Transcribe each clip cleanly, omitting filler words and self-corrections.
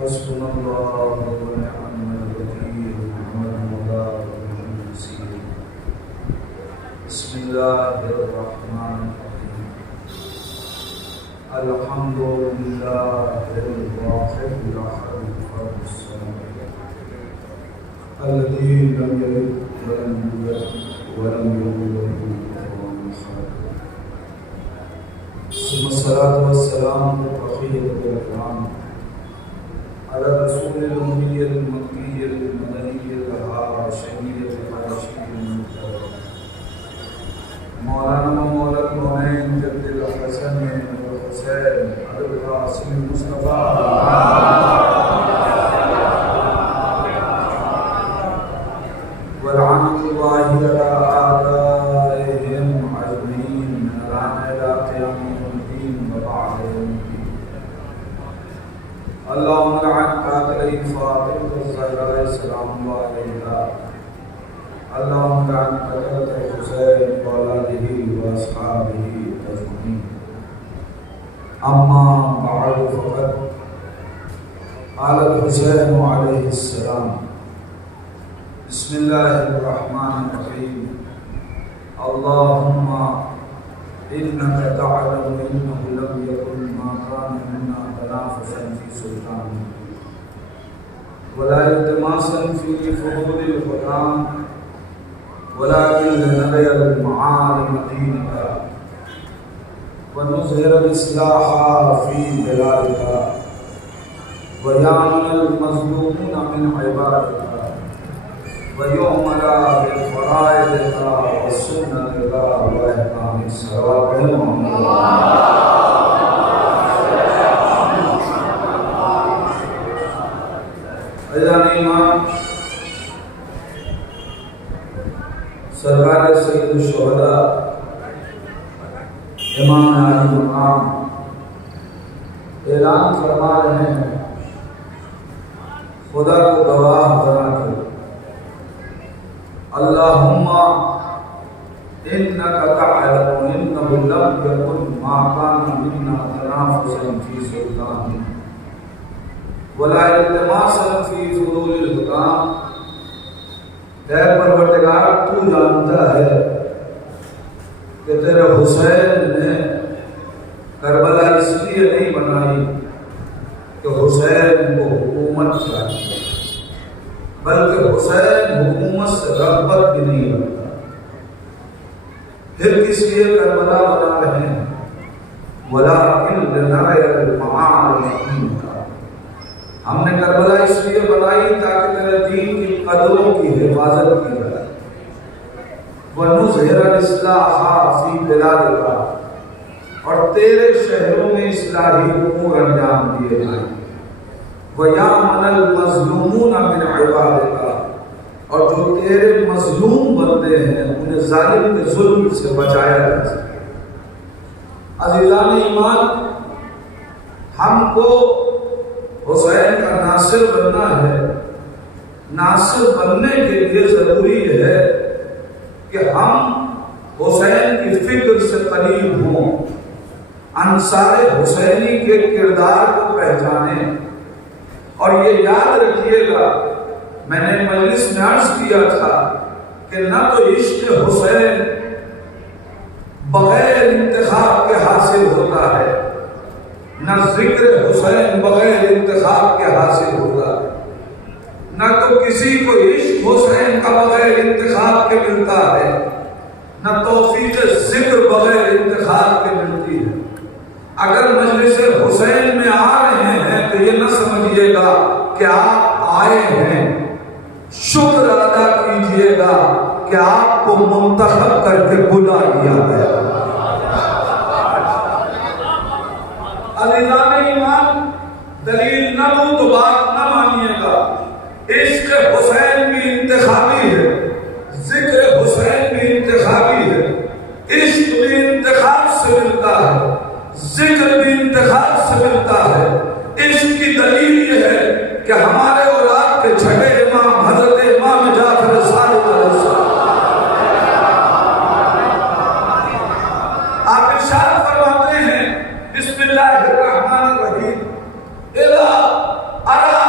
हस्बुनल्लाहु व निअमल वकील निअमल मौला व निअमल नसीर। बिस्मिल्लाहिर्रहमानिर्रहीम। अल्हम्दुलिल्लाहिल वाहिदिल अहदिल फर्दिस समद अल्लज़ी लम यलिद व लम यूलद व लम यकुल लहू कुफुवन अहद। सल्लल्लाहु अलैहि वसल्लम बक़ियतुल इकराम अला रसूलिल उम्मिय्यिल मक्किय्यिल मदनिय्यिल हाशिमिय्यिल क़ुरैशिय्यिल मौलाना मौला कौनैन जद्दिल हसन व हुसैन अबुल क़ासिम मुस्तफ़ा व लअनतुल्लाहि अला आदाइहिम अजमईन इला क़ियामिल दीन व बअद यौमिद्दीन। अल्लाहुम्मा लअन क़ातिल फ़ातिमा ज़हरा सलामुल्लाहि अलैहा। अल्लाहुम्मा लअन क़तलत हुसैन व औलादिही व अस्हाबिही अजमईन। अम्मा बअद फ़क़द क़ाल हुसैन अलैहिस्सलाम बिस्मिल्लाहिर्रहमानिर्रहीम। अल्लाहुम्मा इन्नका तअलमु अन्नहु लम यकुन मा कान मिन्ना तनाफ़ुसन फ़ी सुल्तान वला इल्तिमासन फ़ी फ़ुरूदिल हुकाम वलाकिन लिनरियल मआलिम दीनिका व नुज़हिरल इस्लाह फ़ी बिलादिका व यामनल मज़लूमीन मिन इबादिका व युअमला बिल फ़राइदिका व सुन्नतिका व अहकामिस सलावत। सरकार सैयद शुहदा इमाम आली मकाम ऐलान फरमा रहे हैं, खुदा को गवाह बनाकर अल्लाहुम्मा इन्नका तअलमु अन्नहु लम यकुन मा काना मिन्ना तनाफ़ुसन फ़ी सुल्तान वला इल्तिमासन फ़ी फ़ुरूदिल हुकाम। ऐ परवरदिगार, तू जानता है कि तेरे हुसैन ने करबला इसलिए नहीं बनाई कि हुसैन को हुकूमत चाहिए, बल्कि हुसैन हुकूमत से रग़बत भी नहीं रखता। फिर किस लिए करबला बना रहे हैं? वलाकिन लिनरियल मआलिम दीनिका। हमने करबला इसलिए बनाई ताकि तेरे दीन की कदरों की हिफाजत की जाए। व नुज़हिरल इस्लाह फ़ी बिलादिका, और तेरे शहरों में इस्लाही उमूर अंजाम दिए जाए। व यामनल मज़लूमून मिन इबादिका, और जो तेरे मज़लूम बंदे हैं उन्हें जालिम के जुल्म से बचाया जा सके। अज़ीज़ान ईमान, हमको हुसैन का नासिर बनना है। नासिर बनने के लिए जरूरी है कि हम हुसैन की फिक्र से करीब हों, अंसारे हुसैनी के किरदार को पहचानें। और ये याद रखिएगा, मैंने मजलिस में अर्ज किया था कि न तो इश्क हुसैन बगैर इंतखाब के हासिल होता है, न जिक्र हुसैन बगैर इंतखाब के हासिल होता है। न तो किसी को इश्क हुसैन का बगैर इंतखाब के मिलता है, न तौफीक जिक्र बगैर इंतखाब के मिलती है। अगर मजलिस हुसैन में आ रहे हैं तो ये न समझिएगा कि आप आए हैं, शुक्र अदा कीजिएगा कि आपको मुंतखब करके बुला लिया गया। अज़ीज़ान ईमान, दलील न हो तो बात न मानिएगा। इश्क हुसैन भी इंतखाबी है, जिक्र हुसैन भी इंतखाबी है। इश्क भी इंतखाब से मिलता है, जिक्र भी इंतखाब से मिलता है। इश्क की दलील ये है कि हमारे औलाद के छठे इमाम हजरत इमाम जाफर सादिक अलैहिस्सलाम, आप इरशाद फरमाते हैं बिस्मिल्लाहिर्रहमानिर्रहीम, इला अरा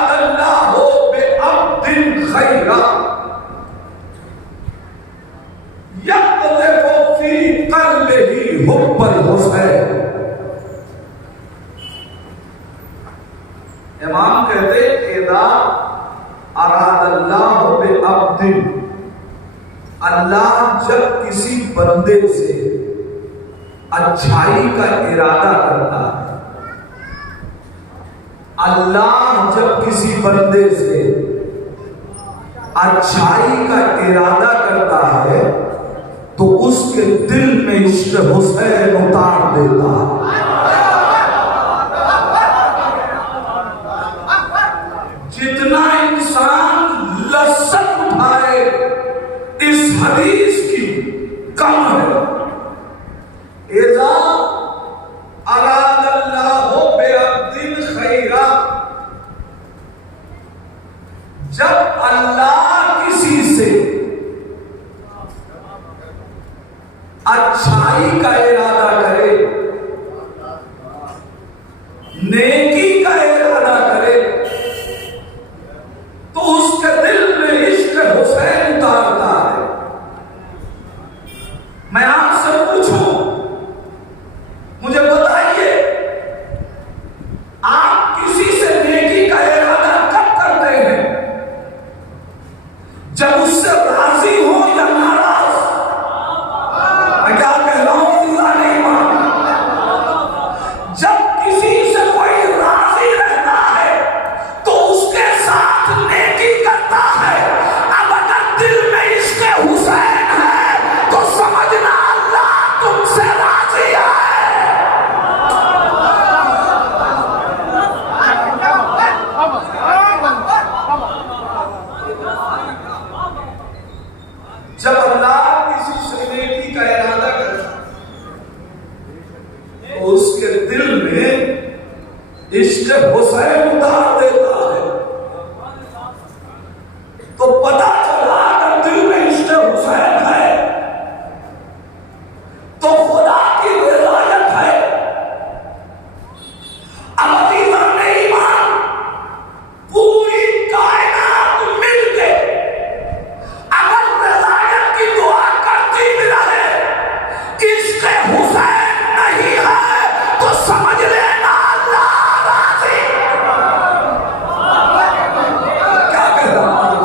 अल्लाह जब किसी बंदे से अच्छाई का इरादा करता है, अल्लाह जब किसी बंदे से अच्छाई का इरादा करता है तो उसके दिल में इश्क हुसैन उतार देता है। जितना इंसान लज्जत उठाए इस हदीस की कम है। इज़ा अरादल्लाहु बिअब्दिन खैरा, जब अल्लाह किसी से अच्छाई का इरादा करे, नेकी का इरादा करे, तो उसके दिल में इश्क हुसैन उतारता है। मैं आपसे पूछूं, मुझे बताइए, आप किसी से नेकी का इरादा कब करते हैं? जब उससे राजी हो या नाराज? मैं क्या कह रहा हूं, अल्लाह नहीं मान। जब किसी से कोई राजी रहता है तो उसके साथ नेकी करता है। अब अगर दिल में इश्क हुसैन है तो समझना अल्लाह तुमसे राजी है। जब अल्लाह किसी से नेकी का इरादा करता तो उसके दिल में इश्क हुसैन उतार देता है। तो पता चला अगर दिल में इश्क हुसैन है तो खुदा की विलायत है। अब अजीज़ान ईमान, पूरी कायनात मिलके अगर विलायत की दुआ करती भी रहे, इश्क हुसैन नहीं है तो समझ लेना अल्लाह राज़ी। क्या कह रहा हूं?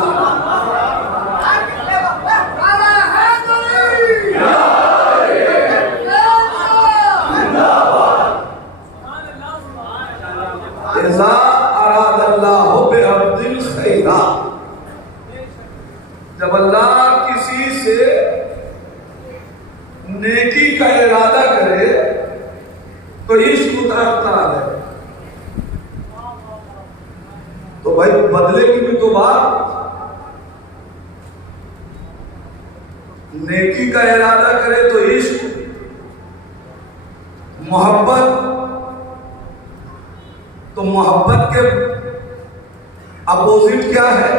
इज़ा अरादल्लाहु बिअब्दिन खैरा, जब अल्लाह किसी से नेकी का इरादा करे तो इश्क उतारता है। तो भाई बदले की भी तो बात, नेकी का इरादा करे तो इश्क, मोहब्बत, तो मोहब्बत के अपोजिट क्या है?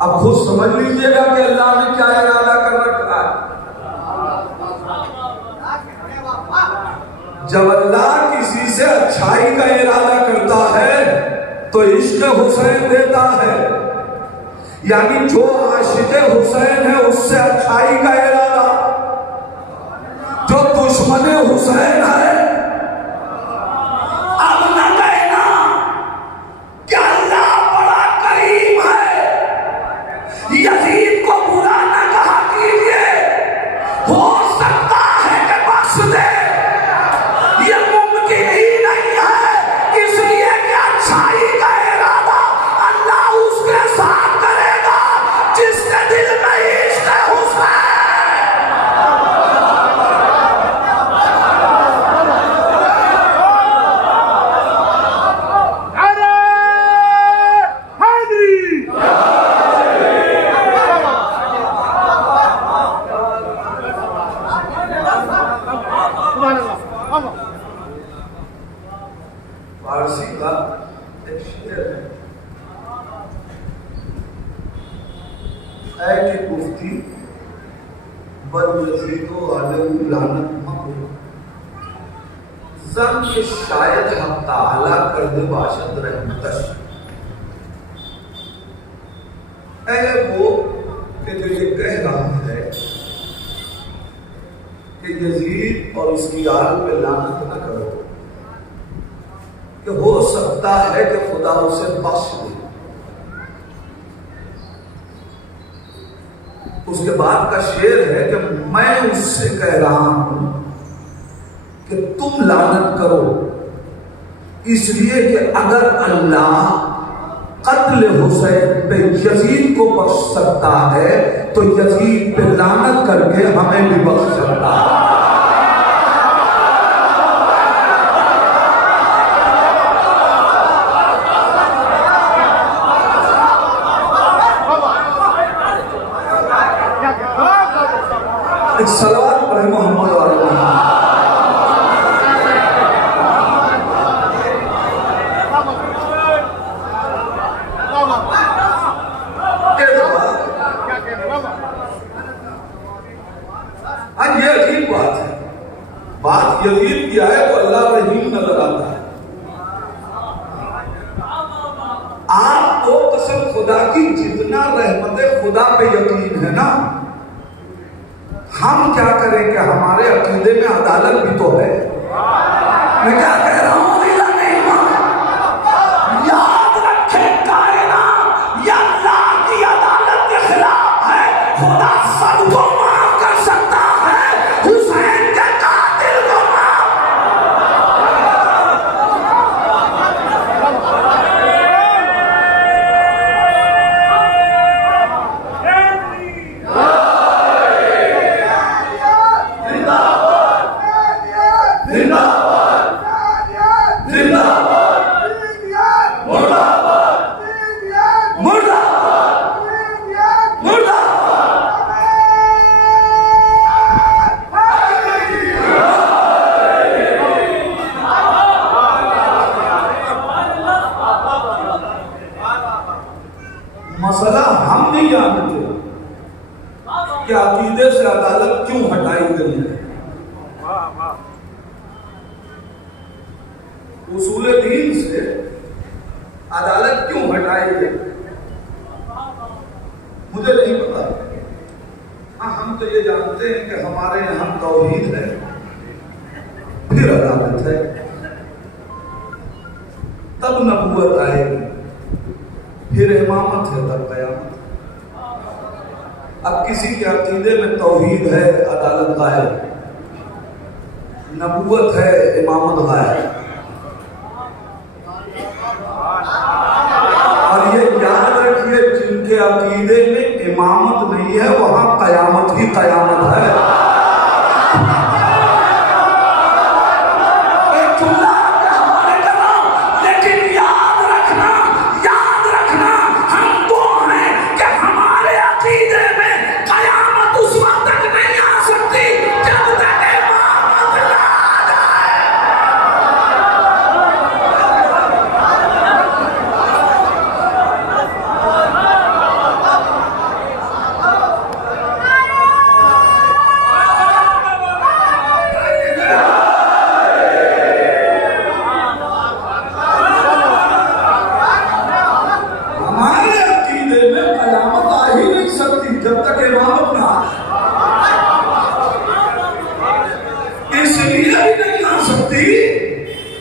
अब खुद समझ लीजिएगा कि अल्लाह ने क्या इरादा कर रखा है। जब अल्लाह किसी से अच्छाई का इरादा करता है तो इश्क हुसैन देता है। यानी जो आशिक हुसैन है उससे अच्छाई का इरादा, जो दुश्मन हुसैन है, अब न कहना कि अल्लाह बड़ा करीम है, यजीद को बुरा न कहा कीजिए, हो सकता है कि बख्श दे, ये मुमकिन ही नहीं है। इसलिए कि अच्छाई का इरादा अल्लाह उसके साथ करेगा जिसके दिल में इश्क हुसैन। फारसी का एक शेर है, ऐ कि मुफ्ती बल यजीदो अलैहि लानत मको, जन के शायद हम ताला कर दे बाशद रहमतश। ऐ वो कि जो ये कह रहा है कि यजीद और उसकी आल पे लानत न करो, कि हो सकता है कि खुदा उसे बख्श दे। उसके बाद का शेर है कि मैं उससे कह रहा हूं कि तुम लानत करो, इसलिए कि अगर अल्लाह कत्ल हुसैन पे यजीद को बख्श सकता है तो यजीद पे लानत करके हमें भी बख्श सकता है। एक सलावत पढ़े मोहम्मद वाले। आज ये अजीब बात है, बात यजीद की आए तो अल्लाह रहीम नजर आता है। आपको कसम खुदा की जितना रहमत खुदा पे यकीन है ना, हम क्या करें कि हमारे अकीदे में अदालत भी तो है। मैं क्या कह रहा हूं, याद रखे कायनात या अल्लाह की अदालत के खिलाफ है। खुदा सबको माफ कर सकता है, हुसैन के कातिल को माफ। मसला हम नहीं जानते कि अकीदे से अदालत क्यों हटाई गई है। उसूल दीन से अदालत क्यों हटाई गई मुझे नहीं पता। हाँ, हम तो ये जानते हैं कि हमारे यहाँ तौहीद है, फिर अदालत है, तब नबूवत आएगी, फिर इमामत है, तब क़यामत। अब किसी के अकीदे में तौहीद है, अदालत गायब, नबूवत है, इमामत गायब। और ये याद रखिए, जिनके अकीदे में इमामत नहीं है वहां क़यामत ही क़यामत है।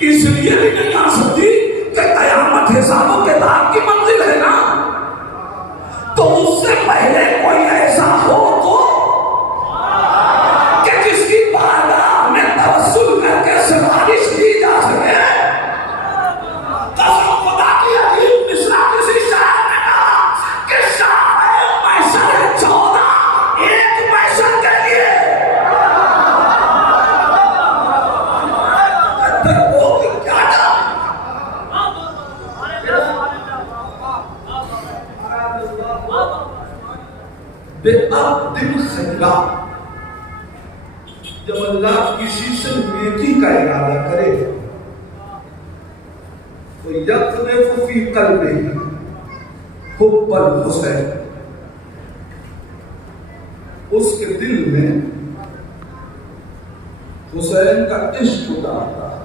इसलिए भी नहीं आ सकती कि क़यामत हिसाबों के दाग की मंजिल है ना, तो उससे पहले कोई ऐसा हो तो कि जिसकी बारगाह में तवस्सुल करके सिफारिश की जा सके। कसम खुदा की अजीब मिसरा किसी शायर ने कहा कि शायर मैसर है 14 एक मैसर के लिए। जब अल्लाह किसी से नेकी का इरादा करे तो यक़्ज़िफ़ु फ़ी क़ल्बिही हुब्बल हुसैन, उसके दिल में हुसैन का इश्क उतारता है।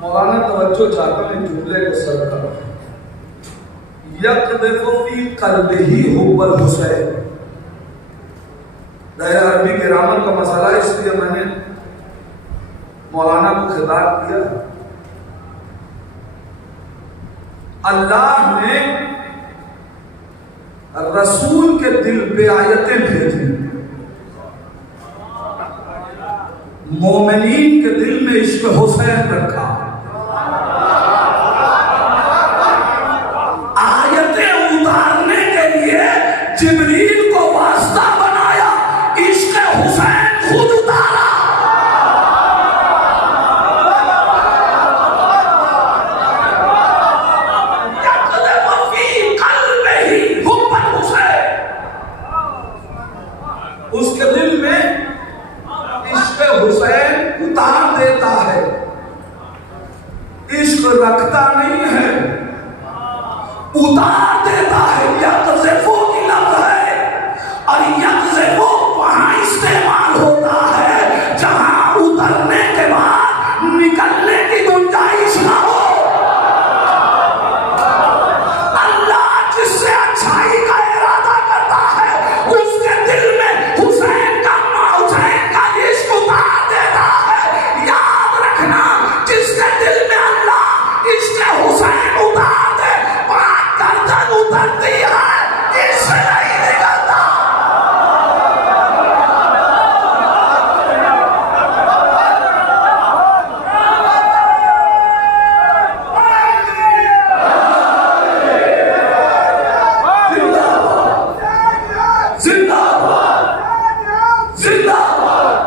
मौलाना तवज्जो चाहते हैं जुमले के सर पर, यक़्ज़िफ़ु फ़ी क़ल्बिही हुब्बल हुसैन। अरबी ग्रामर का मसला, इसलिए मैंने मौलाना को खिताब किया। अल्लाह ने रसूल के दिल पे आयतें भेजी, मोमिनीन के दिल में इश्क हुसैन रखा, आयतें उतारने के लिए जिब्रील को वास्ता बनाया, इश्क हुसैन खुद उतारा। उसके दिल में इश्क हुसैन उतार देता है, इश्क रखता नहीं है, उतार देता है। यक़ज़फ़ु की लफ्ज़ है और यक़ज़फ़ु वहां इस्तेमाल होता है जहां उतरने के बाद निकलने की गुंजाइश ना हो। अल्लाह जिससे अच्छाई का इरादा करता है उसके दिल में हुसैन का इश्क उतार देता है। याद रखना, जिसके दिल में अल्लाह इश्क हुसैन उतार दे, बात गर्दन उतरती है, इससे नहीं निकलता। जिंदाबाद, जिंदाबाद।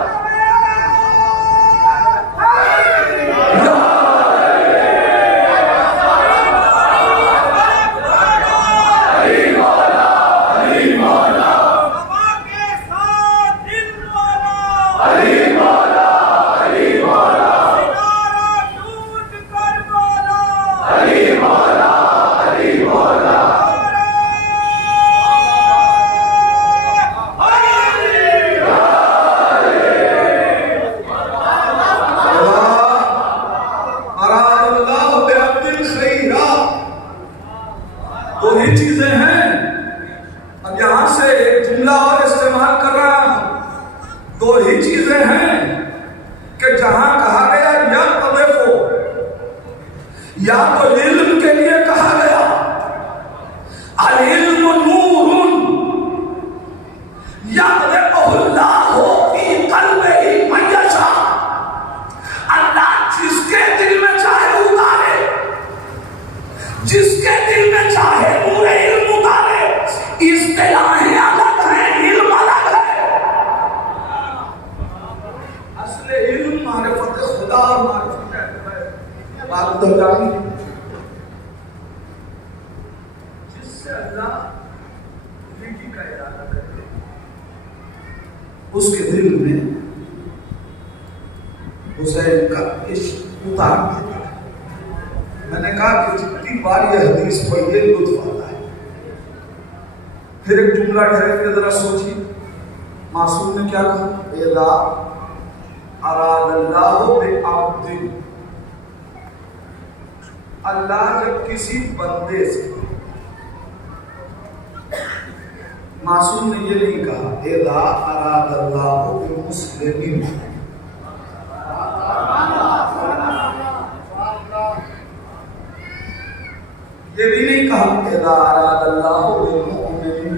दो ही चीजें हैं, अब यहां से एक जुमला और इस्तेमाल कर रहा हूं। दो ही चीजें हैं कि जहां कहा गया यक़ज़फ़ु, या तो इल्म के लिए कहा गया, अल इल्मु नूरुन यक़ज़फ़ुल्लाहु फी क़ल्बिही मन यशा, अल्लाह जिसके दिल में चाहे उतारे, जिसके दिल में चाहे पूरे इल्म उतारे। इस्तिलाहें अलग हैं, इल्म अलग है। असले इल्म मारिफत खुदा और मारिफत बात तो जानी, जिससे अल्लाह नेकी का इरादा करे उसके दिल में हुसैन का इश्क उतार देता है। मैंने कहा कि जितनी बार यह हदीस पढ़िए लुत्फ आता है। फिर एक जुमला ठहर के जरा सोचिए, मासूम ने क्या कहा, इज़ा अरादल्लाहु बिअब्दिन, अल्लाह जब किसी बंदे से, मासूम ने ये नहीं कहा इज़ा अरादल्लाहु बिमुस्लिमिन, ये भी नहीं कहा इज़ा अरादल्लाहु बिलमुमिनीन,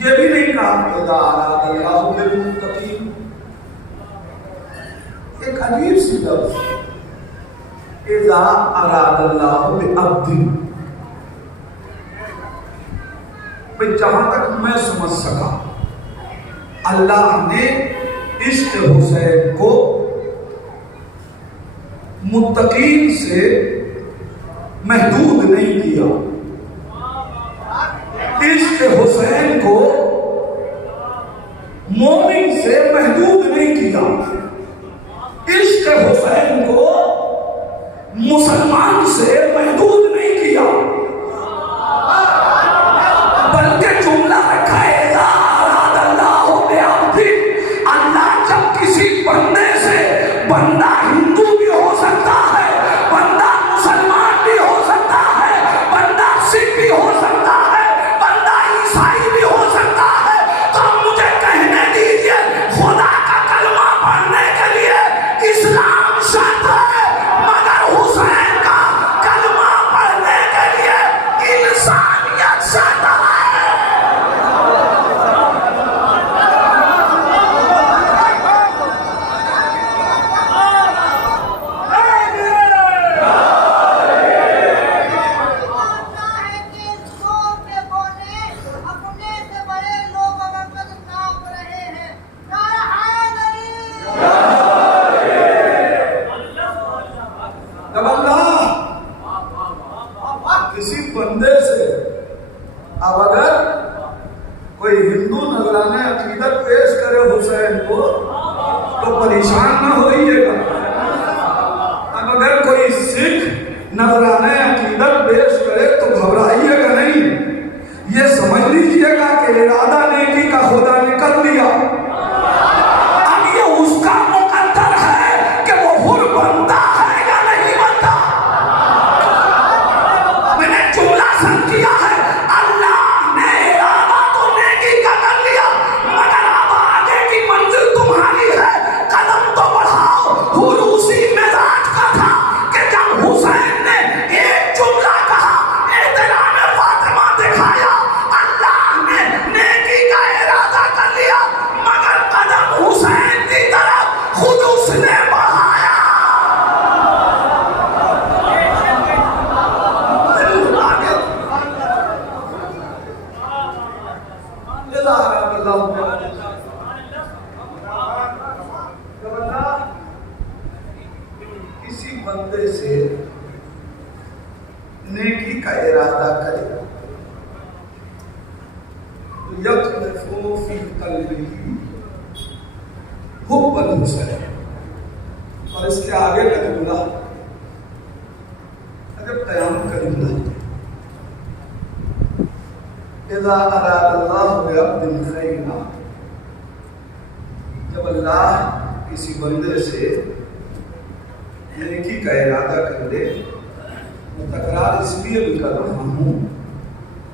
ये भी नहीं कहा इज़ा अरादल्लाहु बिलमुत्तकीन। एक अजीब सी लफ्ज़ इज़ा अरादल्लाहु बिअब्दिन। जहां तक मैं समझ सका, अल्लाह ने इश्क हुसैन को मुत्तकीन से महदूद नहीं किया, इश्क हुसैन को मोमिन से महदूद नहीं किया, इश्क हुसैन को मुसलमान से महदूद नहीं किया, बल्कि जुमला रखा है इज़ा अरादल्लाहु बिअब्दिन। अल्लाह जब किसी बंदे से, बंदा हिंदू भी हो सकता है, बंदा मुसलमान भी हो सकता है, बंदा सिख भी हो सकता है, बंदा ईसाई भी हो सकता है, तो मुझे कहने दीजिए खुदा का कलमा पढ़ने के लिए इस्लाम शर्त है, मगर हुसैन का कलमा किसी बंदे से अब अगर कोई हिंदू नजराने अकीदत पेश करे हुसैन को तो परेशान न होइएगा। अब अगर कोई सिख नजराने अकीदत पेश करे तो घबराइएगा नहीं। ये समझ लीजिएगा कि इरादा नेकी का खुदा ने कर लिया। अब ये उसका मुकद्दर है कि वो हुर बनता है या नहीं बनता। मैंने जुमला समझ किया है, अल्लाह ने इरादा तो नेकी का कर लिया, मगर अब आगे की मंजिल तुम्हारी है। कदम तो बढ़ाओ। हुर उसी मिजाज का था कि जब हुसैन ने एक जुमला कहा, एहतराम फातिमा दिखाया, अल्लाह ने नेकी का इरादा कर लिया, मगर कदम हुसैन की तरफ खुद उसने बढ़ाया। किसी बंदे से नेकी का इरादा करे तो यक़्ज़फ़ु फ़ी क़ल्बिही हुब्बल हुसैन। और इसके आगे का जुमला अगर क़यामत का जुमला, इज़ा अरादल्लाहु बिअब्दिन खैरा, जब अल्लाह किसी बंदे से नेकी का इरादा कर ले। मैं तकरार इसलिए भी कर रहा हूँ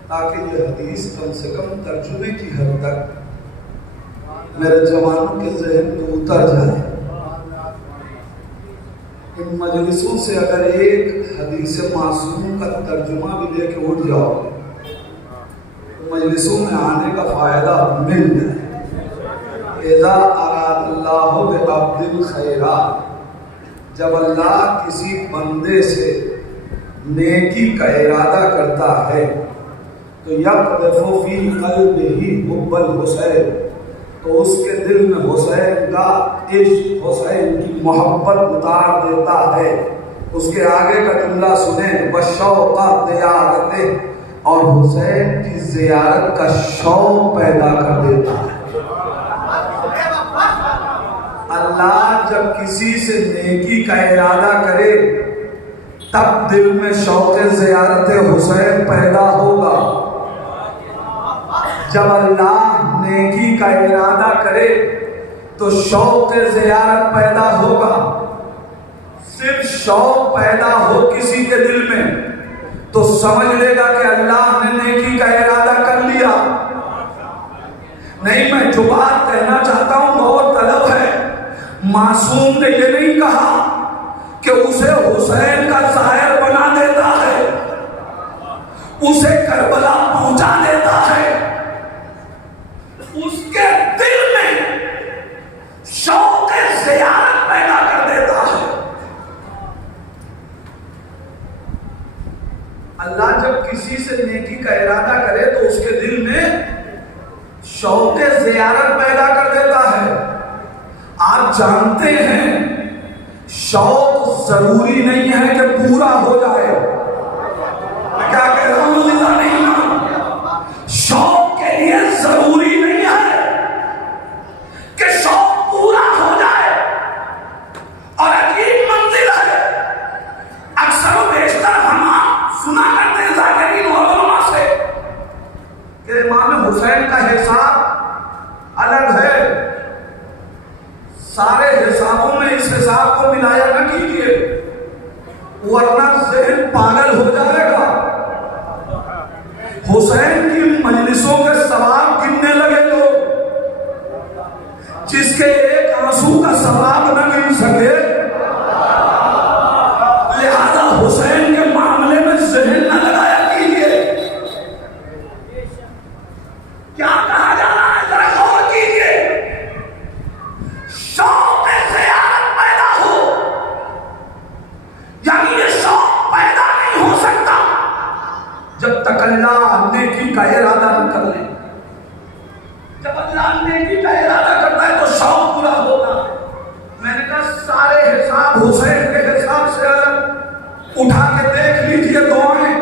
ताकि ये हदीस कम से कम तर्जुमे की हद तक मेरे जवानों के जहन में उतर जाए। इन मजलिसों से अगर एक हदीस मासूम का तर्जुमा भी लेके उठ जाओ तो मजलिसों में आने का फायदा मिल जाए। इज़ा अरादल्लाहु बिअब्दिन खैरा, जब अल्लाह किसी बंदे से नेकी का इरादा करता है तो यक़्ज़फ़ु फ़ी क़ल्बिही हुब्बल हुसैन, तो उसके दिल में हुसैन का इश्क, हुसैन की मोहब्बत उतार देता है। उसके आगे का जुमला सुने, बशौक़ ज़ियारते, और हुसैन की ज़ियारत का शौक़ पैदा कर देता है। अल्लाह जब किसी से नेकी का इरादा करे तब दिल में शौक़ ज़ियारत हुसैन पैदा होगा। जब अल्लाह नेकी का इरादा करे तो शौक़ ज़ियारत पैदा होगा। सिर्फ शौक़ पैदा हो किसी के दिल में तो समझ लेगा कि अल्लाह ने नेकी का इरादा कर लिया। नहीं, मैं जो बात कहना चाहता हूं बहुत तलब है। मासूम ने ये नहीं कहा कि उसे हुसैन का शायर बना देता है, उसे करबला पहुंचा देता है। उसके दिल में शौक़ ज़ियारत पैदा कर देता है। अल्लाह जब किसी से नेकी का इरादा करे तो उसके दिल में शौक़ ज़ियारत पैदा कर देता है। आप जानते हैं शौक़ जरूरी नहीं है कि पूरा हो जाए। मैं क्या कह रहा हूं? नहीं ना, शौक़ के लिए जरूरी नहीं है कि शौक़ पूरा हो जाए। और अजीब मंजिल है, अक्सर बेशतर हम सुना करते हैं ज़ाकिरीन उलमा से कि इमाम हुसैन का हिसाब अलग है। सारे हिसाबों में इस हिसाब को मिलाया न कीजिए, वरना ज़हन पागल हो जाएगा। हुसैन की मजलिसों के सवाब गिनने लगे लोग, जिसके एक आंसू का सवाब न गिन सके। लिहाजा हुसैन के मामले में ज़हन न लगाया कीजिए। क्या कहा जा रहा है, जरा गौर कीजिए। शौक़ ज़ियारत पैदा हो, यानी ये शौक़ पैदा नहीं हो सकता जब तक अल्लाह नेकी का इरादा न कर ले। जब अल्लाह नेकी का इरादा करता है तो शौक़ पूरा होता है। मैंने कहा सारे हिसाब हुसैन के हिसाब से अलग। उठा के देख लीजिए दुआएं,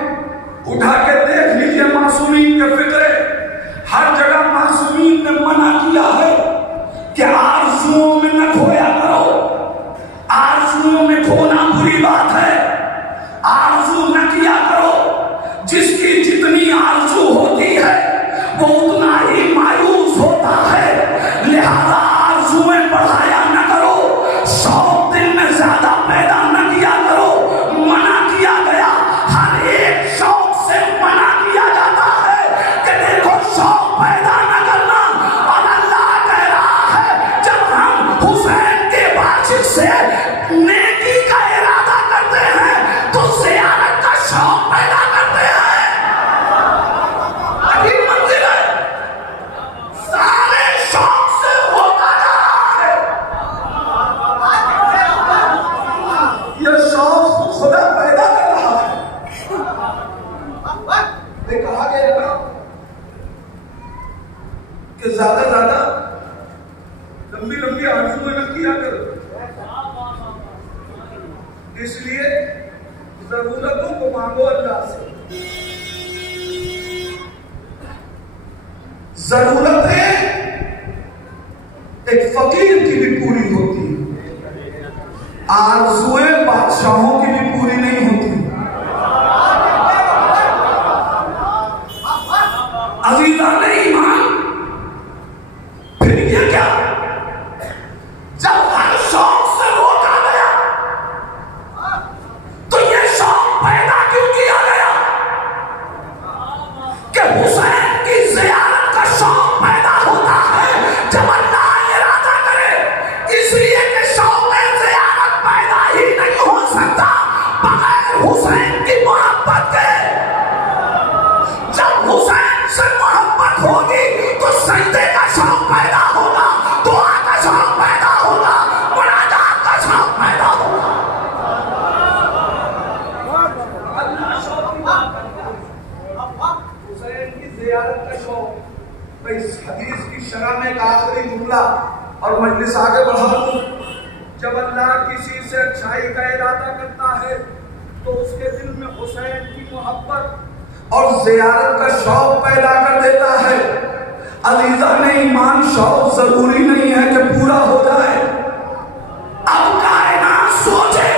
कहा गया ना कि ज्यादा लंबी लंबी आरज़ू न किया करो, इसलिए जरूरतों को मांगो अल्लाह से। जरूरतें एक फकीर की भी पूरी होती है, आरज़ुएं बादशाहों की भी पूरी नहीं होती। अज़ीज़ान ईमान, फिर ये क्या, जब हर शौक से रोका गया तो ये शौक पैदा क्यों किया गया कि हुसैन की ज़ियारत का शौक पैदा होता है जब अल्लाह इरादा करे, इसलिए कि शौक ज़ियारत पैदा ही नहीं हो सकता बगैर हुसैन की मोहब्बत के। जब हुसैन से मोहब्बत होगी तो सजदे का शौक पैदा होगा, दुआ का शौक पैदा होगा, मुनाजात का शौक पैदा होगा। हुसैन की ज़ियारत का शौक। इस हदीस की शरह में एक आखिरी जुमला और मजलिस आगे बढ़ा दूं। जब अल्लाह किसी से अच्छाई का इरादा करता है तो उसके दिल में हुसैन की मोहब्बत और ज़ियारत का शौक पैदा कर देता है। अज़ीज़ान ईमान, शौक जरूरी नहीं है कि पूरा हो जाए। अब कायनात सोचे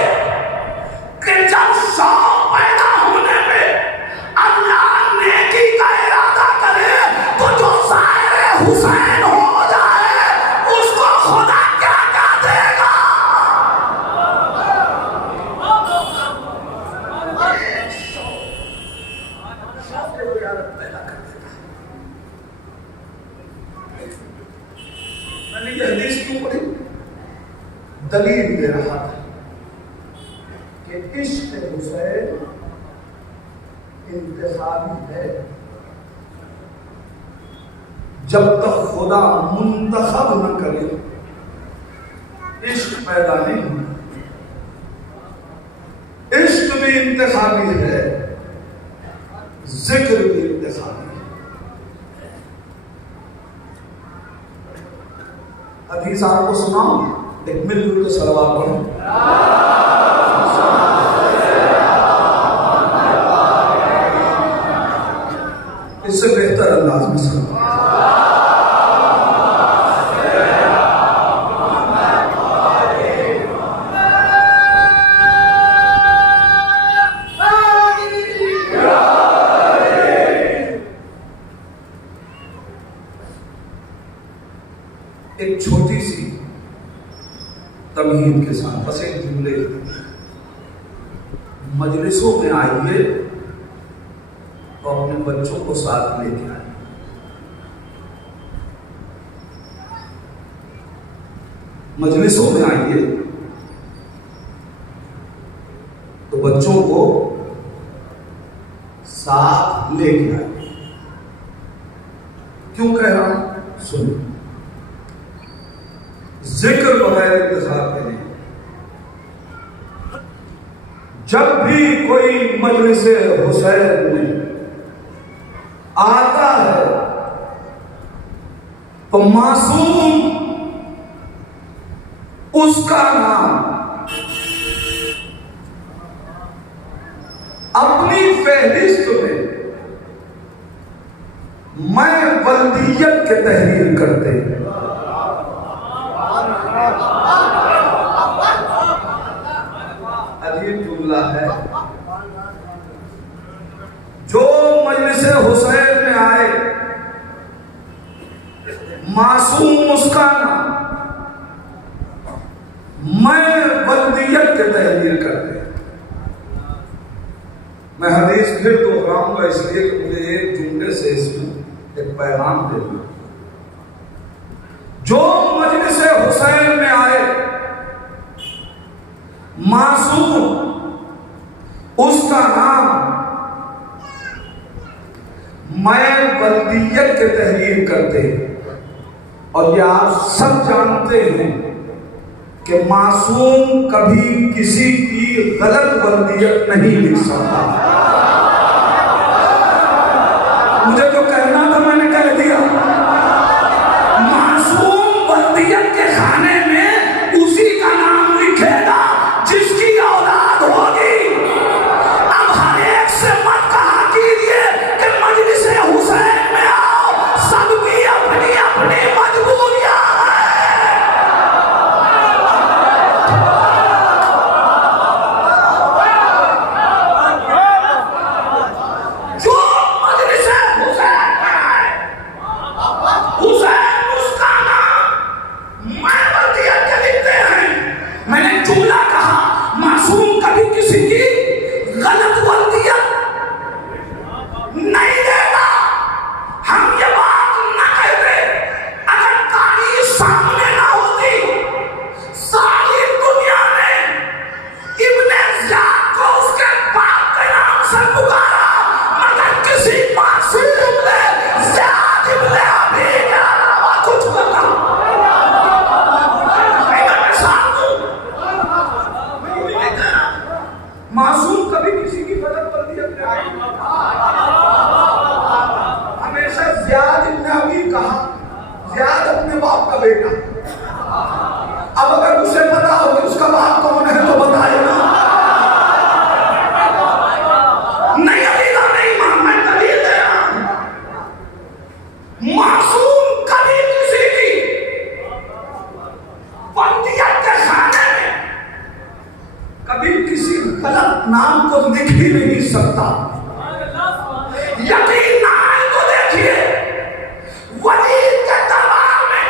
कि जब शौक पैदा होने पे अल्लाह नेकी का इरादा करे तो जो ज़ाहिर हुसैन हो जाए उसको खुदा क्या क्या देगा। मैंने ये हदीस क्यों पढ़ी, दलील दे रहा था कि इश्क़ हुसैन इंतखाबी है। जब तक खुदा मुंतखब न करे इश्क़ पैदा नहीं होता। इश्क़ भी इंतखाबी है, जिक्र भी इंतखाबी है। हदीस आपको सुनाऊं, एक मिलजुल के सलवात पढ़ो। इससे बेहतर अंदाज में सुनो। एक छोटी सी तमहीद के साथ बस एक जुमले, मजलिसों में आइए तो अपने बच्चों को साथ लेके आए। मजलिसों में आइए तो बच्चों को साथ लेके आए। क्यों कह रहा हूं, सुनो। जिक्र बगैर इंतज़ार के नहीं। जब भी कोई मजलिस हुसैन में आता है तो मासूम उसका नाम अपनी फहरिस्त में मैं बल्दियत के तहरीर करते हैं। अजीब जुमला है। जो मजलिस हुसैन में आए मासूम उसका नाम मैं बल्दियत के तहरीर करते। मैं हदीस फिर दोहराऊंगा इसलिए कि मुझे एक जुमले से इसमें एक पैगाम दे दूं। जो मजलिस हुसैन में आए मासूम उसका नाम मैं बल्दियत के तहरीर करते हैं। और ये आप सब जानते हैं कि मासूम कभी किसी की गलत बल्दियत नहीं लिख सकता। यकीन ना आए तो देखिए, वलीद के दरबार में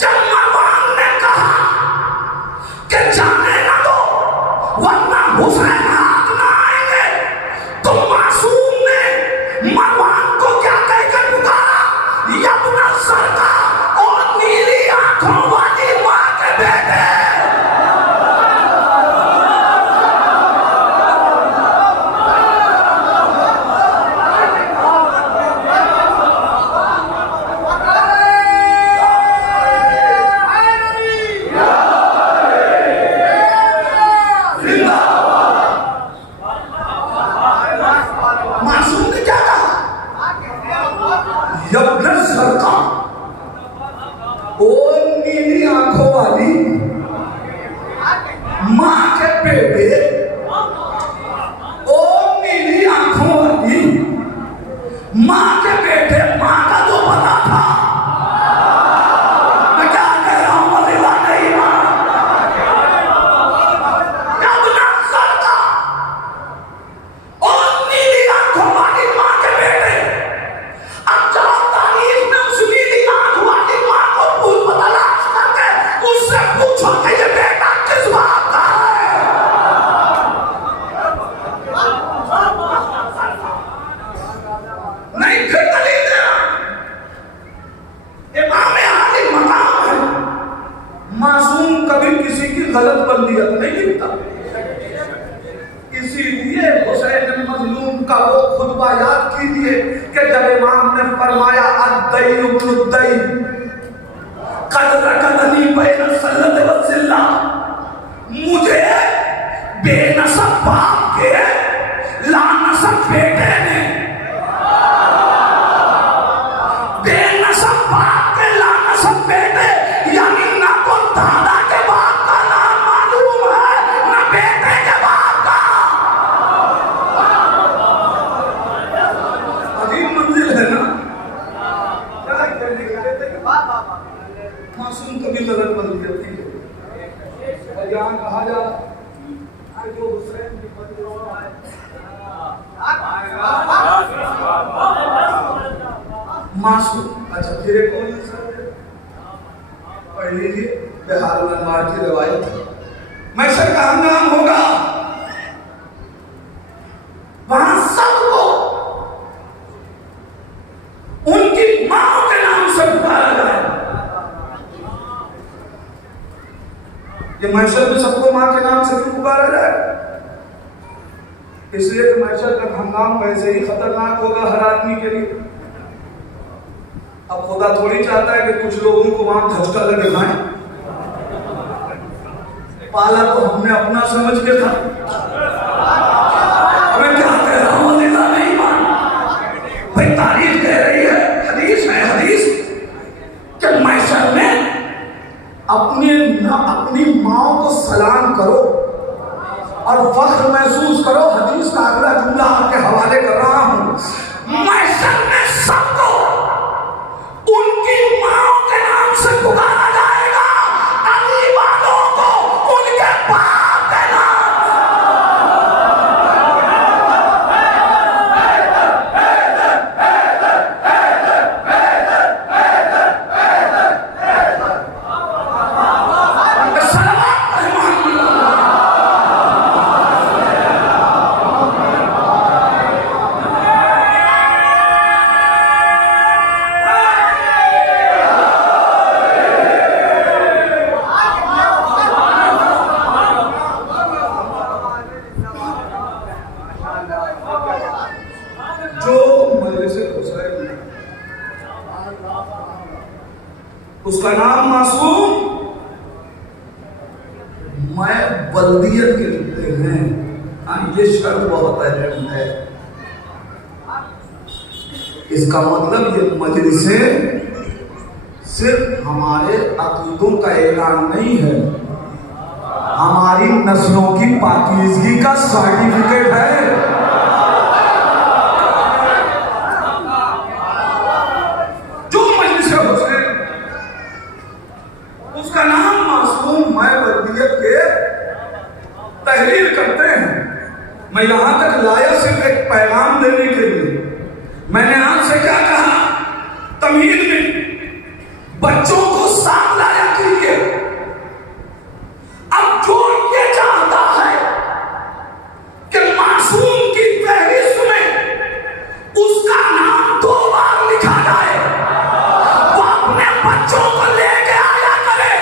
जब मरवान ने कहा कि जाने ना दो वरना हुसैन हाथ ना आएंगे, तो मासूम ने मरवान को क्या कहकर पुकारा, यब्ना सरका, और नीली आंखों वाली मां के बेटे। मुझे बेनसब बाप के लानसब बेटे ने, बेनसब बाप के लानसब बेटे, यानी ना तो दादा के बाप का नाम मालूम है ना बेटे के बाप का। अजीब मंजिल है ना। मासूम कभी गलत बन जाती है। यहाँ कहा जा जो हुसैन की मासूम। अच्छा फिर एक और पढ़ लीजिए, बिहारुल अनवार की रिवायत। महशर का हंगाम होगा, वहां सबको उनकी मां के नाम से पुकारा जाए। ये महशर में सबको मां के नाम से क्यों पुकारा जाए? इसलिए कि महशर का हंगाम वैसे ही खतरनाक होगा हर आदमी के लिए। अब खुदा थोड़ी चाहता है कि कुछ लोगों को वहां झटका लगे खाएं। पाला तो हमने अपना समझ के था। हमें क्या कह रहा हूं, नहीं मान भाई, तारीफ कह रही है, हदीस है, हदीस कि महशर में अपनी माओ को सलाम करो और फख्र महसूस करो। हदीस का अगला जुमला आपके हवाले कर रहा हूं। महशर में सबको उनकी माओ के नाम से पुकारा जाएगा, अली वालों को उनके बाप के नाम। उसका नाम मासूम मैं बल्दियत के लिखते हैं। हाँ, ये शर्त बहुत अहम है। इसका मतलब ये मजलिसें सिर्फ हमारे अकीदों का ऐलान नहीं है, हमारी नस्लों की पाकीज़गी का सर्टिफिकेट है। उसका नाम मासूम मैं बल्दियत के तहरीर करते हैं। मैं यहां तक लाया सिर्फ एक पैगाम देने के लिए मैंने आपसे क्या कहा? तमहीद में बच्चों को साथ लाया कीजिए। अब जो ये चाहता है कि मासूम की फहरिस्त में उसका नाम 2 बार लिखा जाए, वो अपने बच्चों को लेके आया करे।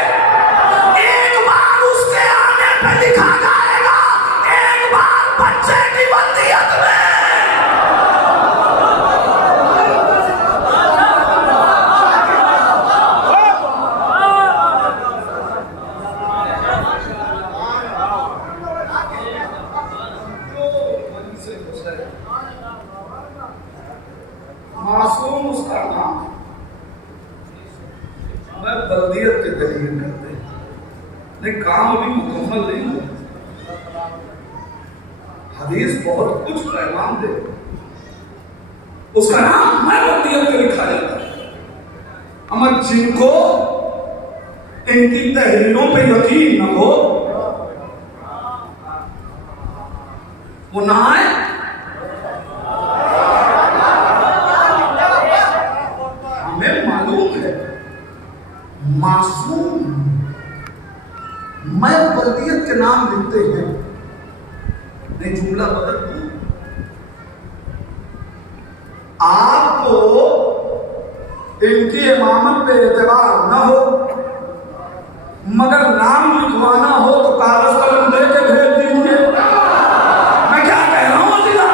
एक बार उसके आने पे लिखा जाएगा, एक बार बच्चे की वसीयत में। मासूम उसका नाम मैं बल्दियत के जरिए करते हैं, नहीं काम अभी मुकम्मल नहीं हुआ। हदीस बहुत कुछ पैगाम दे, उसका नाम मैं बल्दियत के लिखा जाता है। अमर जिनको इनकी तहरीरों पे यकीन न हो वो ना आए। मासूम मैं बल्दियत के नाम लिखते हैं, नहीं जुमला बदल दूं। आपको इनकी इमामत पे एतबार न हो, मगर नाम लिखवाना हो तो कागज कलम दे के भेज दीजिए। मैं क्या कह रहा हूं? जिला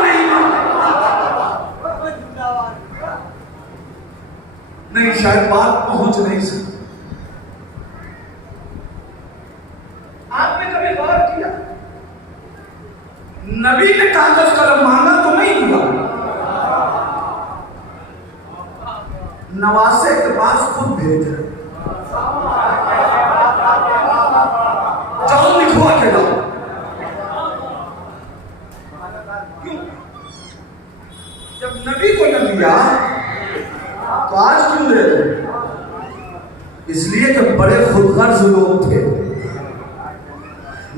नहीं, शायद बात पहुंच नहीं सकती। आपने कभी गौर किया? नबी ने कागज कलम मांगा तो नहीं दिया, नवासे के पास खुद भेज रहे, जाओ लिखवा के लाओ। क्यों? जब नबी को न दिया तो आज क्यों दे रहे? इसलिए कि बड़े खुदगर्ज लोग थे।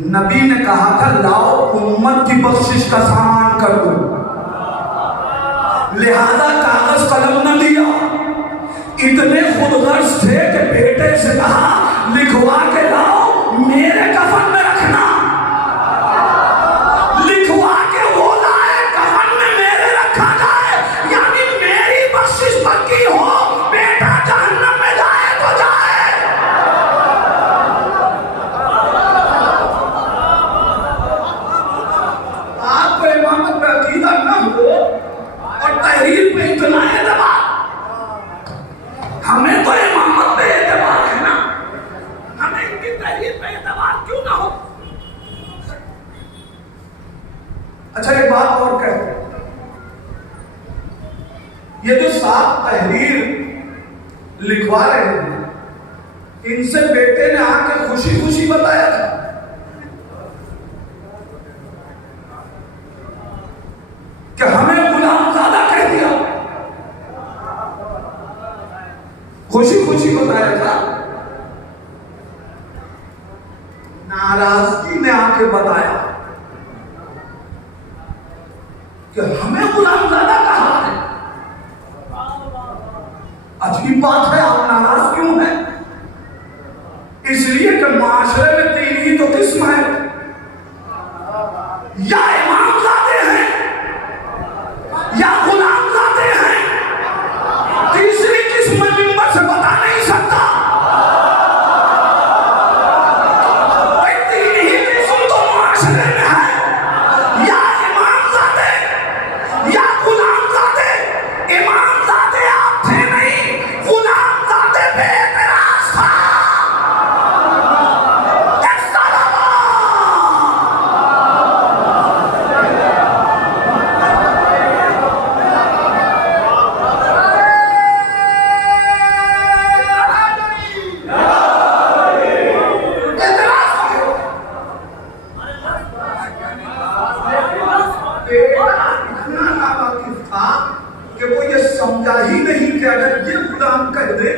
नबी ने कहा था लाओ उम्मत की बख्शिश का सामान कर दो, लिहाजा कागज कलम न दिया। इतने खुदगर्ज थे कि बेटे से कहा लिखवा के लाओ, मेरे कफन में रखना। लिखवा के वो लाए, कफन में मेरे रखा जाए, यानी मेरी बख्शिश पक्की हो। बेटा जहन्नम में जाए तो जाए। और तहरीर पे इतना एतबार, हमें तो इमामत पे एतबार है ना, हमें इनकी तहरीर पे एतबार क्यों ना हो? अच्छा एक बात और कह, ये जो 7 तहरीर लिखवा रहे हैं, इनसे बेटे ने आके खुशी खुशी बताया था कि हमें गुलामज़ादा कह दिया। खुशी खुशी बताया था, नाराजगी ने आके बताया कि हमें गुलामज़ादा कहा है। अजीब बात है, आप नाराज क्यों हैं? इसलिए कि माशरे में 3 ही तो किस्म है, या इमामज़ादे हैं या गुलामज़ादे हैं। तीसरी किस्म मिंबर से बता नहीं सकता। 3 ही किस्म तो माशरे में है, या इमामज़ादे या गुलामज़ादे। इमामज़ादे आप थे नहीं, गुलामज़ादे पे एतराज़ था। कि वो ये समझा ही नहीं कि अगर ये गुलाम कह दे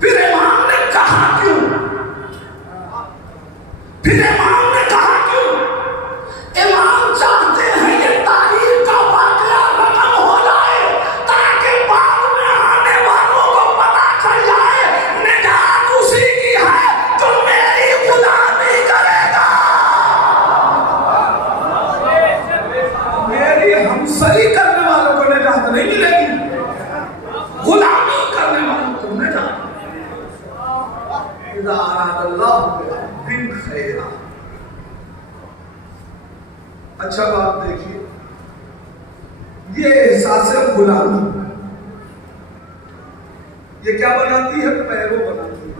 फिर इमाम ने कहा क्यों? फिर इमाम ने कहा क्यों? इमाम अच्छा बात देखिए, ये एहसास गुलामी ये क्या बनाती है? पैरों बनाती है,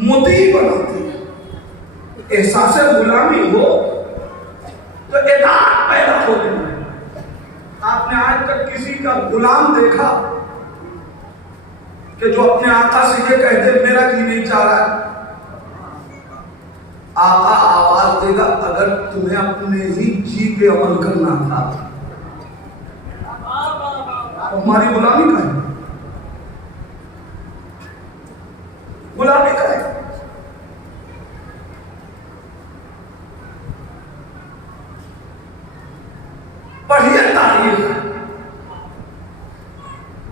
मुदी बनाती है। एहसास गुलामी हो तो इताअत पैदा होती है। आपने आज तक किसी का गुलाम देखा कि जो अपने आका से ये कहते मेरा जी नहीं चाह रहा है? आका आवाज देगा अगर तुम्हें अपने ही जी पे अमल करना था। हमारी गुलामी का है, गुलामी का है। पढ़िए तारीख,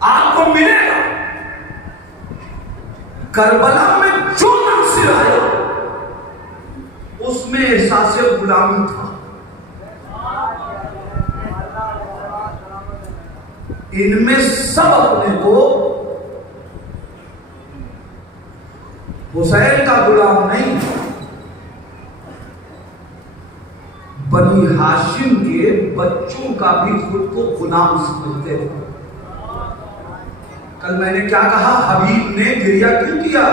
आपको मिलेगा करबला में जो नासिर आया उसमें एहसास गुलामी था। इनमें सब अपने को हुसैन का गुलाम नहीं, बनी हाशिम के बच्चों का भी खुद को गुलाम समझते थे। कल मैंने क्या कहा? हबीब ने गिरिया क्यों किया?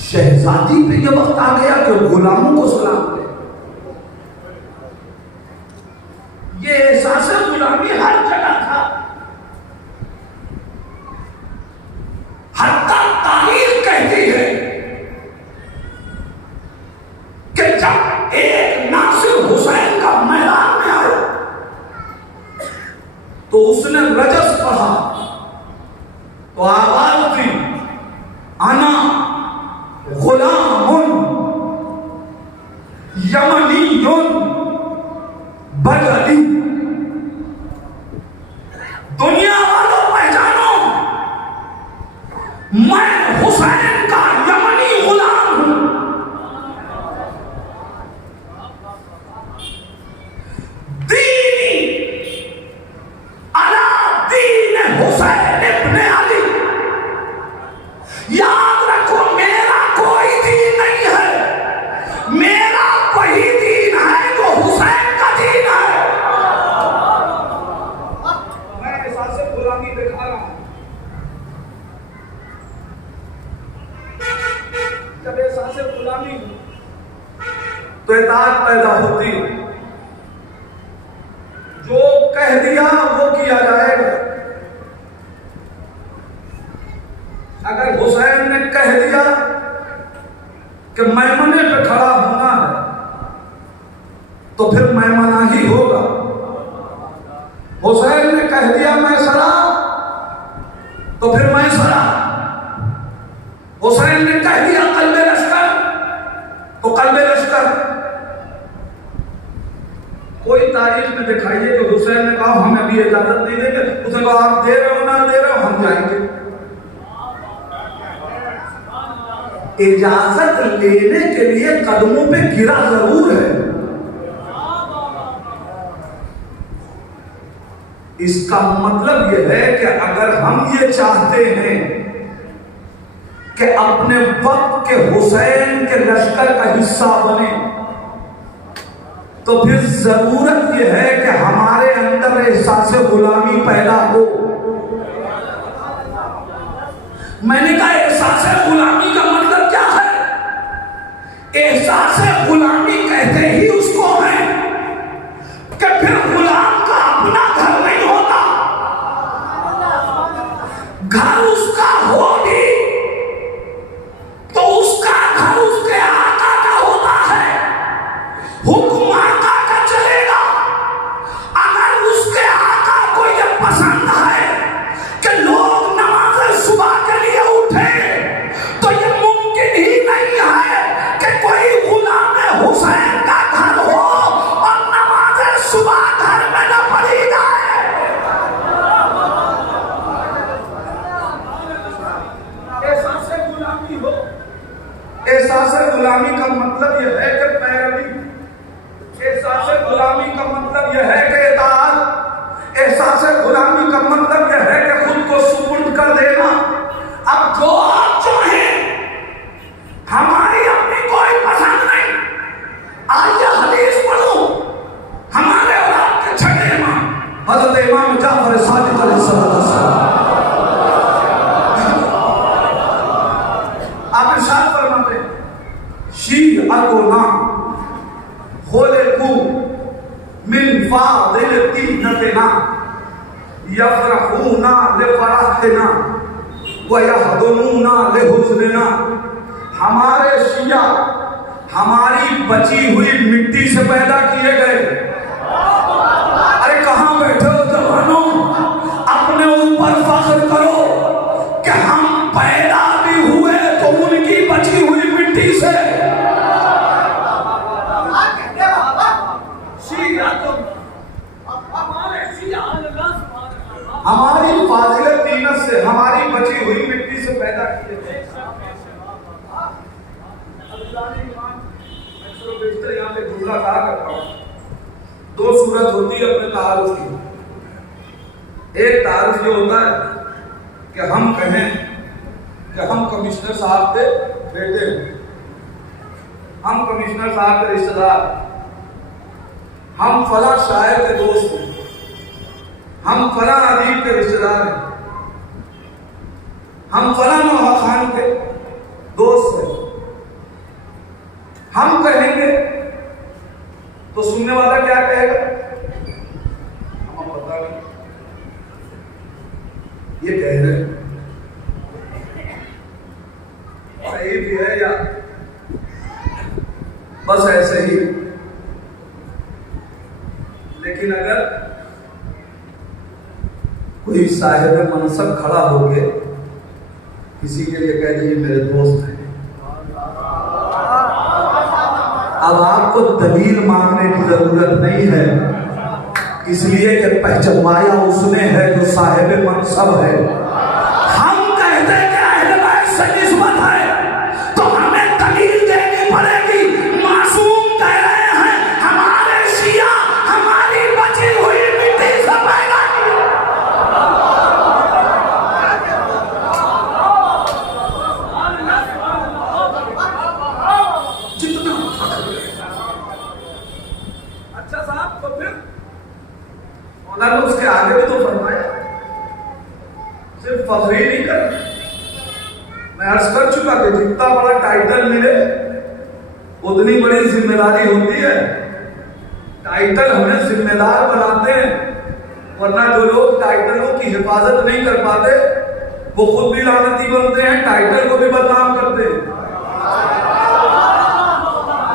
शहजादी पे यह वक्त आ गया कि गुलामों को सलाम दे। ये एहसास गुलामी हर जगह था। हत्ता तारीख कहती है कि जब एक नासिर हुसैन का मैदान में आया तो उसने रजस पढ़ा तो आवाज दी, अना गुलामुन यमनीयुन बदली। दुनिया वालों पहचानो, मैं हुसैन का यमनी गुलाम हूं। दीनी अला दीन हुसैन इब्ने अली। याद रखो, मेरा कोई दीन नहीं है, मेरा वही दीन है जो हुसैन का दीन है। मैं एहसास गुलामी दिखा रहा हूं। जब एहसास गुलामी तो इताअत पैदा होती। जो कह दिया वो किया जाएगा। अगर हुसैन ने कह दिया कि मैमने पे खड़ा होना है तो फिर मैमना ही होगा। हुसैन ने कह दिया मैं सरा तो फिर मैं सरा। हुसैन ने कह दिया कल्बे लश्कर तो कल्बे लश्कर। कोई तारीख में दिखाइए कि हुसैन ने कहा हमें अभी इजाजत नहीं देंगे, उसने कहा आप दे रहे हो ना दे रहे हो हम जाएंगे। इजाजत लेने के लिए कदमों पे गिरा जरूर है। इसका मतलब यह है कि अगर हम ये चाहते हैं कि अपने वक्त के हुसैन के लश्कर का हिस्सा बने तो फिर जरूरत यह है कि हमारे अंदर एहसास गुलामी पैदा हो। मैंने कहा एहसास गुलामी का मतलब क्या है? एहसास गुलामी कहते ही उसको है कि फिर गुलाम का अपना घर नहीं होता, घर उसका हो भी तो उसका घर उसके आका का होता है। हुक्म आका का चलेगा। अगर उसके आका को यह पसंद है कि लोग नमाज सुबह के लिए उठे तो यह मुमकिन ही नहीं है कि कोई गुलाम बिफादिल तीनतना यफरहूना लिफरहना व यहज़ुनूना लिहुज़्निना। हमारे शिया हमारी बची हुई मिट्टी से पैदा किए गए। अरे कहां बैठे हो जवानों, अपने ऊपर फख्र करो कि हम पैदा भी हुए तो उनकी बची हुई मिट्टी से। हमारी फाजिल तीनत से, हमारी बची हुई मिट्टी से पैदा किए गए। यहाँ पे जुमला कहा करता हूँ, दो सूरत होती है अपने तारुफ की। एक तारुफ ये होता है कि हम कहें कि हम कमिश्नर साहब के बेटे हैं, हम कमिश्नर साहब के रिश्तेदार, हम फला शायर के दोस्त हैं, हम फला अदीब के रिश्तेदार हैं, हम फला नौहा खान के दोस्त हैं। हम कहेंगे तो सुनने वाला क्या कहेगा? हमें पता नहीं, ये कह रहे सही भी है या बस ऐसे ही। लेकिन अगर कोई साहिब मनसब खड़ा होके किसी के लिए कह दीजिए मेरे दोस्त हैं, अब आपको दलील मांगने की जरूरत नहीं है, इसलिए कि पहचानवाया उसने है जो साहिब मनसब है। हम कहते हैं कि अहले बैत से निस्बत है तो हमें दलील देनी पड़ेगी। मासूम कह रहे हैं हमारे शिया हमारी बची हुई मिट्टी से पैदा किए। अच्छा साहब, तो फिर मौलाना उसके आगे भी तो फरमाया, सिर्फ फख्र ही नहीं कर। मैं अर्ज कर चुका कि जितना बड़ा टाइटल मिले उतनी बड़ी जिम्मेदारी होती है। टाइटल हमें जिम्मेदार बनाते हैं, वरना जो लोग टाइटलों की हिफाजत नहीं कर पाते वो खुद भी लानती बनते हैं, टाइटल को भी बदनाम करते हैं।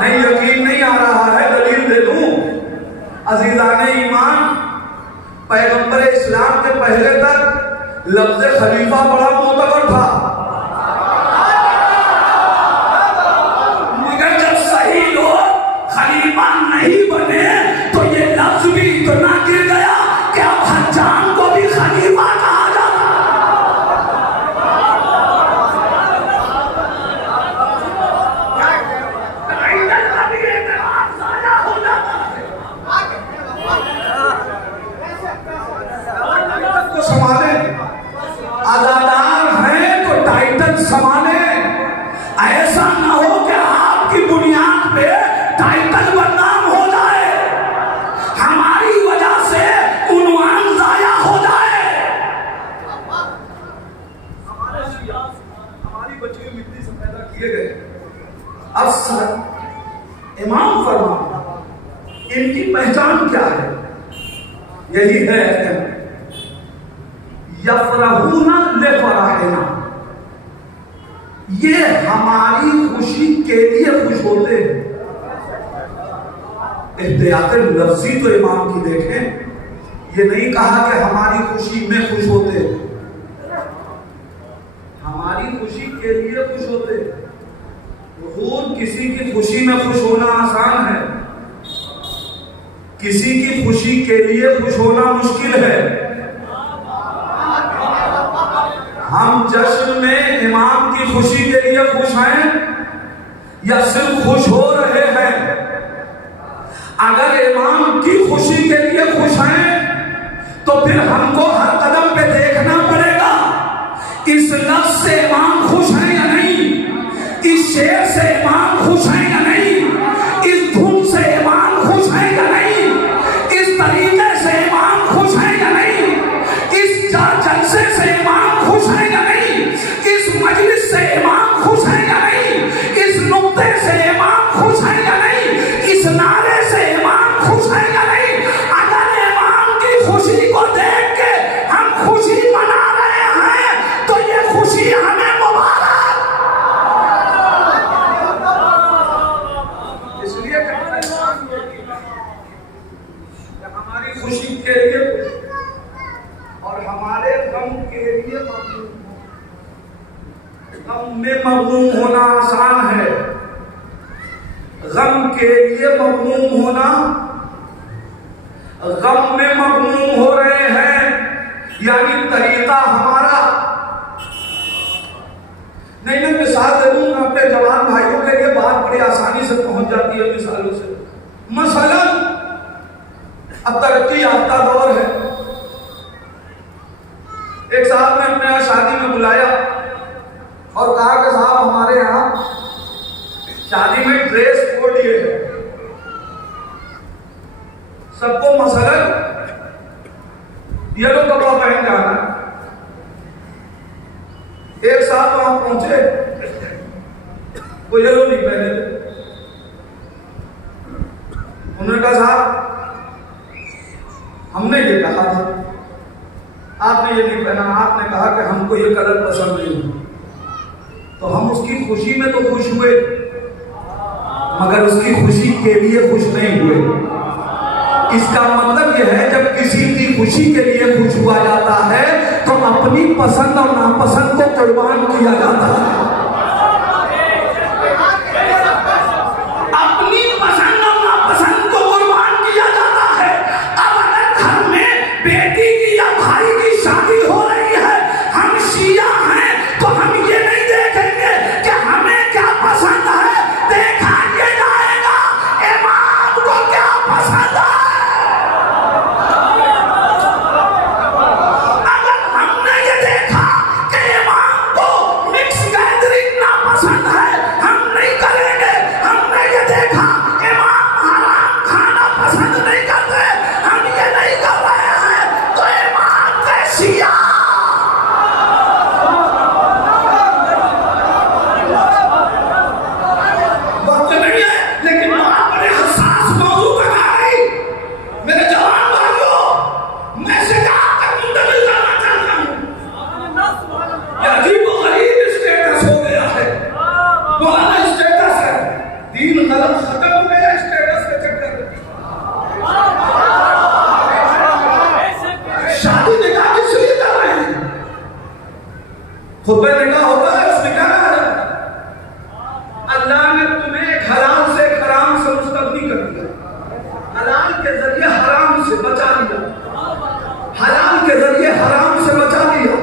नहीं यकीन नहीं आ रहा है, दलील दे दूं। अजीजाने ईमान, पैगंबर इस्लाम के पहले तक लफ्ज़ खलीफा बड़ा मोतबर था, मगर जब सही लोग खलीफा नहीं बने तो ये लफ्ज़ भी इतना गिर गया कि अब हज्जाम को भी खलीफा कहा जाता। संभाले, अदादार हैं तो टाइटल संभाले। ऐसा ना हो कि आपकी बुनियाद पे टाइटल बदनाम हो जाए, हमारी वजह से उन्वान जाया हो जाए। हमारी बची हुई मिट्टी से पैदा किए गए। अब इमाम फरमा इनकी पहचान क्या है? यही है यफरहूना लिफरहना, ये हमारी खुशी के लिए खुश होते हैं। एहतियात लफ्जी तो इमाम की देखें, ये नहीं कहा कि हमारी खुशी में खुश होते हैं, हमारी खुशी के लिए खुश होते हैं। खुद किसी की खुशी में खुश होना आसान है, किसी की खुशी के लिए खुश होना मुश्किल है। हम जश्न में इमाम की खुशी के लिए खुश हैं या सिर्फ खुश हो रहे हैं? अगर इमाम की खुशी के लिए खुश हैं तो फिर हमको हर कदम पे देखना पड़ेगा इस लफ्ज से इमाम खुश हैं या नहीं, इस शेर से इमाम खुश हैं या नहीं, इस धुन से इमाम खुश हैं या नहीं, इस तरीके से इमाम खुश हैं या नहीं, इस जलसे से इमाम खुश हैं या नहीं, इस मजलिस से इमाम खुश हैं या नहीं, इस नुक्ते से इमाम खुश हैं या नहीं, इस नारे से इमाम खुश हैं या नहीं। हमारी खुशी के लिए और हमारे गम के लिए मगमूम हो। गम में मगमूम होना आसान है, गम के लिए मगमूम होना, गम में मगमूम हो रहे हैं यानी तरीका हमारा नहीं। मैं मिसाल दे दूंगा अपने जवान भाइयों के लिए, बात बड़ी आसानी से पहुंच जाती है मिसालों से। मसलन अब तरक्की याफ्ता दौर है, एक साहब ने अपने यहाँ शादी में बुलाया और कहा कि साहब हमारे यहाँ शादी में ड्रेस कोड ये है, सबको मसलन येलो कपड़ा पहन जाना। एक साहब वहां पहुंचे, वो येलो नहीं पहने थे। उन्होंने कहा साहब हमने ये कहा था, आपने ये नहीं पहना, आपने कहा कि हमको ये कलर पसंद नहीं है। तो हम उसकी खुशी में तो खुश हुए मगर उसकी खुशी के लिए खुश नहीं हुए। इसका मतलब यह है जब किसी की खुशी के लिए खुश हुआ जाता है तो अपनी पसंद और नापसंद को कुर्बान किया जाता है। अपनी पसंद और नापसंद को कुर्बान किया जाता है। अब अगर घर में बेटी की या भाई की शादी हो रही है, हम शिया हैं तो हम ये नहीं देखेंगे कि हमें क्या पसंद है, देखा ये जाएगा इमाम को क्या पसंद है। खुतबे निकाह होता है, उसमें क्या कहा जाता है? अल्लाह ने तुम्हें हलाल से हराम से मुस्तगनी कर दिया, हलाल के जरिए हराम से बचा लिया, हलाल के जरिए हराम से बचा लिया।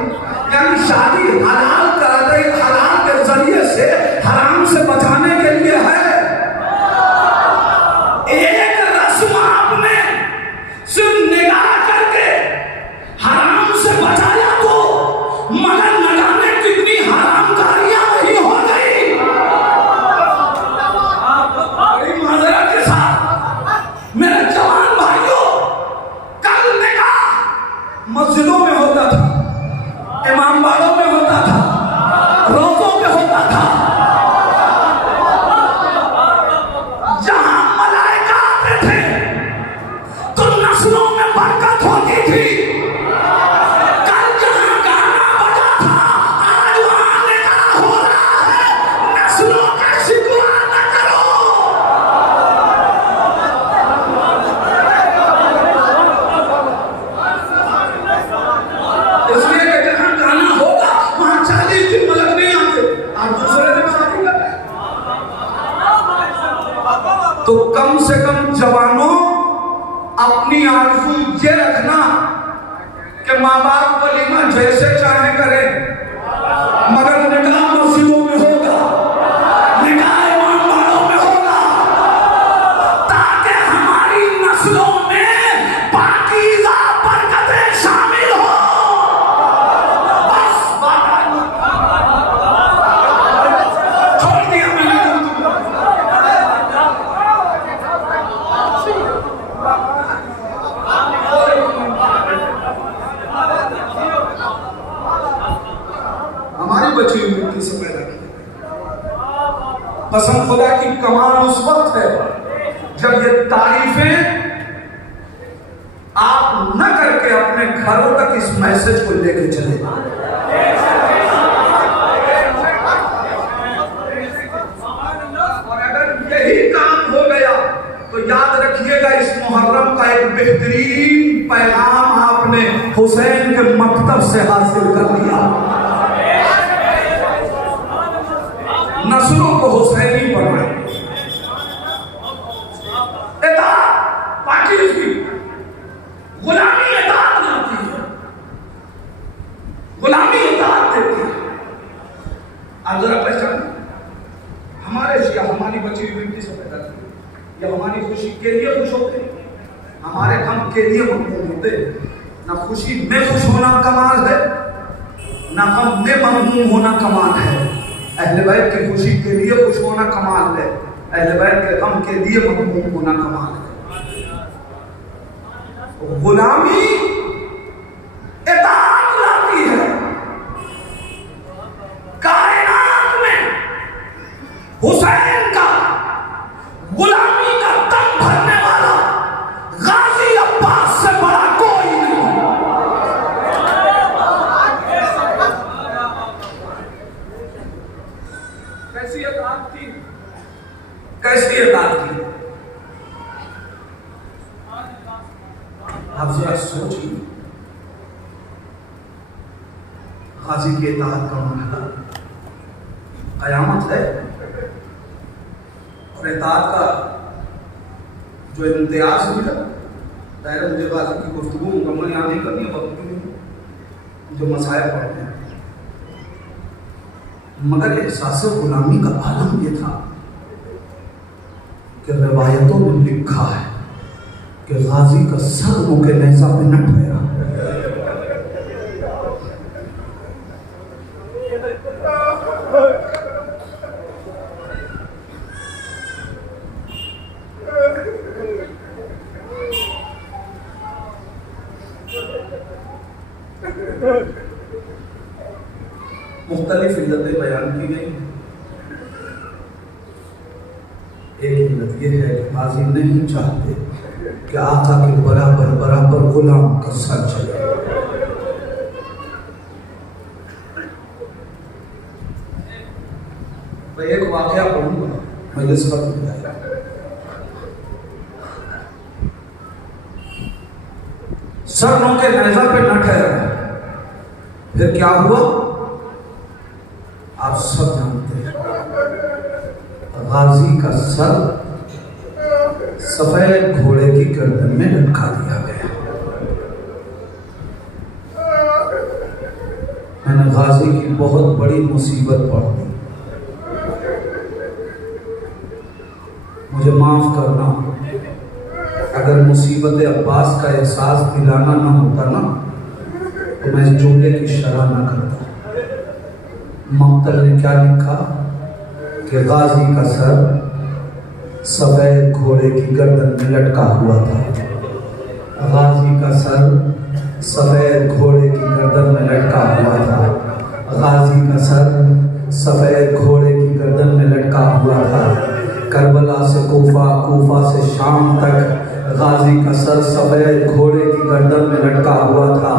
यानी शादी हलाल करा दे, हलाल के जरिए से हराम से बचाने के लिए है। एक रस्म आपने सिर्फ निगाह करके हराम से बचाया तो मगर कितनी हरामकारियां वही हो गई। बड़ी माजरत के साथ मेरे जवान भाइयों, कल निकाह मस्जिदों में होता था, इमामबाड़ों में होता था, रोज़ों में होता था, जहां मलाइका आते थे तो नस्लों में बरकत होती थी। तो कम से कम जवानों अपनी आरज़ू ये रखना कि माँ बाप वलीमा जैसे चाहे करें मगर निकाह मस्जिदों में होगा, निकाह इमामबाड़ों में होगा, ताकि हमारी नस्लों में पाकीज़ा बरकतें शामिल हो। बस बात छोड़ दिया मैंने। हमारी बच्ची मिट्टी से पैदा की पसंद खुदा की कमाल उस वक्त है जब ये तारीफें आप न करके अपने घरों तक इस मैसेज को लेकर चले। और अगर यही काम हो गया तो याद रखिएगा, इस मुहर्रम का एक बेहतरीन पैगाम आपने हुसैन के मकतब से हासिल कर लिया। नस्लों को हुसैनी बनाए, बाकी उसकी गुलामी इताअत आती है, गुलामी इताअत देती है। आप जरा पहचान, हमारे शिया हमारी बची हुई बेटी से पैदा की, या हमारी खुशी के लिए खुश होते, हमारे गम के लिए ममनून होते। ना खुशी में खुश होना कमाल है, ना गम में ममनून होना कमाल है। अहले बैत की खुशी के लिए खुश होना कमाल है, अहले बैत के गम के लिए ममनून होना कमाल है। गुलामी इताअत लाती है। कायनात में हुसैन का गुलामी का दम भरने वाला गाजी अब्बास से बड़ा कोई नहीं। कैसी इताअत की, कैसी इताअत की। आप जरा सोचिए, गाजी के इताअत का मरहला कयामत है, और इताअत का जो इम्तियाज मिला, दायरा मुझे गाजी की गुफ्तगू मुकम्मल यहाँ नहीं करनी, वक्त जो मसाया पढ़ते हैं, मगर एहसास गुलामी का आलम ये था कि रिवायतों में लिखा है कि गाजी का सर मुके नेज़ा पे न ठहरा। मुख्तलिफ इल्लतें बयान की गई। एक इल्लत यह है कि गाजी नहीं चाहते कि आका के बराबर बराबर गुलाम का सर चले। मैं एक वाकया पढ़ूंगा, मजलिस खत्म हो जाएगा। सर नोके नेज़ा पे न ठहरा, फिर क्या हुआ आप सब जानते हैं। गाजी का सर सफेद घोड़े की गर्दन में लटका दिया गया। मैंने गाजी की बहुत बड़ी मुसीबत पड़ दी, मुझे माफ करना। अगर मुसीबत अब्बास का एहसास दिलाना ना होता ना, तो मैं इस जुमले की शरह न करता। मक्तल ने क्या लिखा कि गाजी का सर सफेद घोड़े की गर्दन में लटका हुआ था। गाजी का सर सफेद घोड़े की गर्दन में लटका हुआ था। गाजी का सर सफेद घोड़े की गर्दन में लटका हुआ था। करबला से कूफा, कूफा से शाम तक गाजी का सर सफेद घोड़े की गर्दन में लटका हुआ था।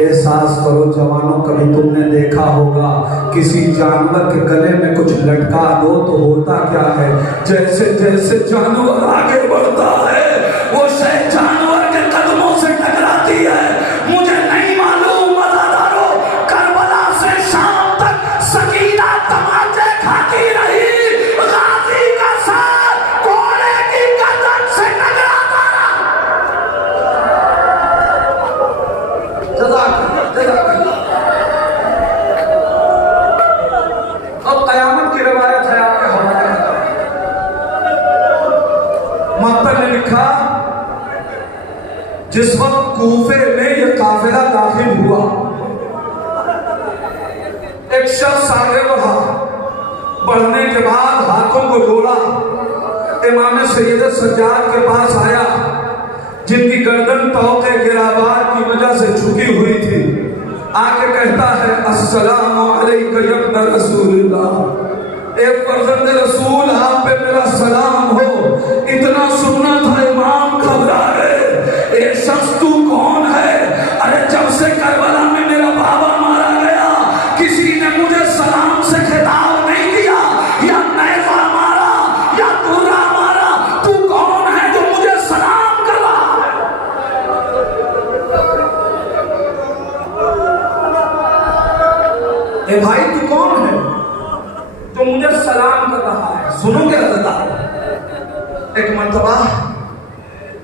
एहसास करो जवानों, कभी तुमने देखा होगा किसी जानवर के गले में कुछ लटका दो तो होता क्या है, जैसे जैसे जानवर आगे बढ़ता है वो शय जानवर के कदमों से टकराती है। मुझे नहीं मालूम मज़ादारों, करबला से शाम तक सकीना तमाचे खाती रही, गाजी का सर घोड़े की गर्दन से टकराता रहा। अब कयामत की रिवायत है आपके हवाले में। मक्तल ने लिखा, जिस वक्त कूफे में यह काफिला दाखिल हुआ, एक शख्स आगे बढ़ा, बढ़ने के बाद हाथों को जोड़ा, इमाम सैयद सज्जाद के पास आया, जिनकी गर्दन तौके गिराबार की वजह से झुकी हुई थी। आके कहता है, अस्सलामु अलैका या इब्न रसूलिल्लाह, एक फर्जंद रसूल आप पे मेरा सलाम हो। इतना सुनना था, इमाम घबरा गए। एक शख्स तू कौन है? अरे जब से करबला में मेरा बाबा मारा गया, किसी ने मुझे सलाम से खिताब नहीं किया, या नेज़ा मारा या तुर्रा मारा। तू कौन है जो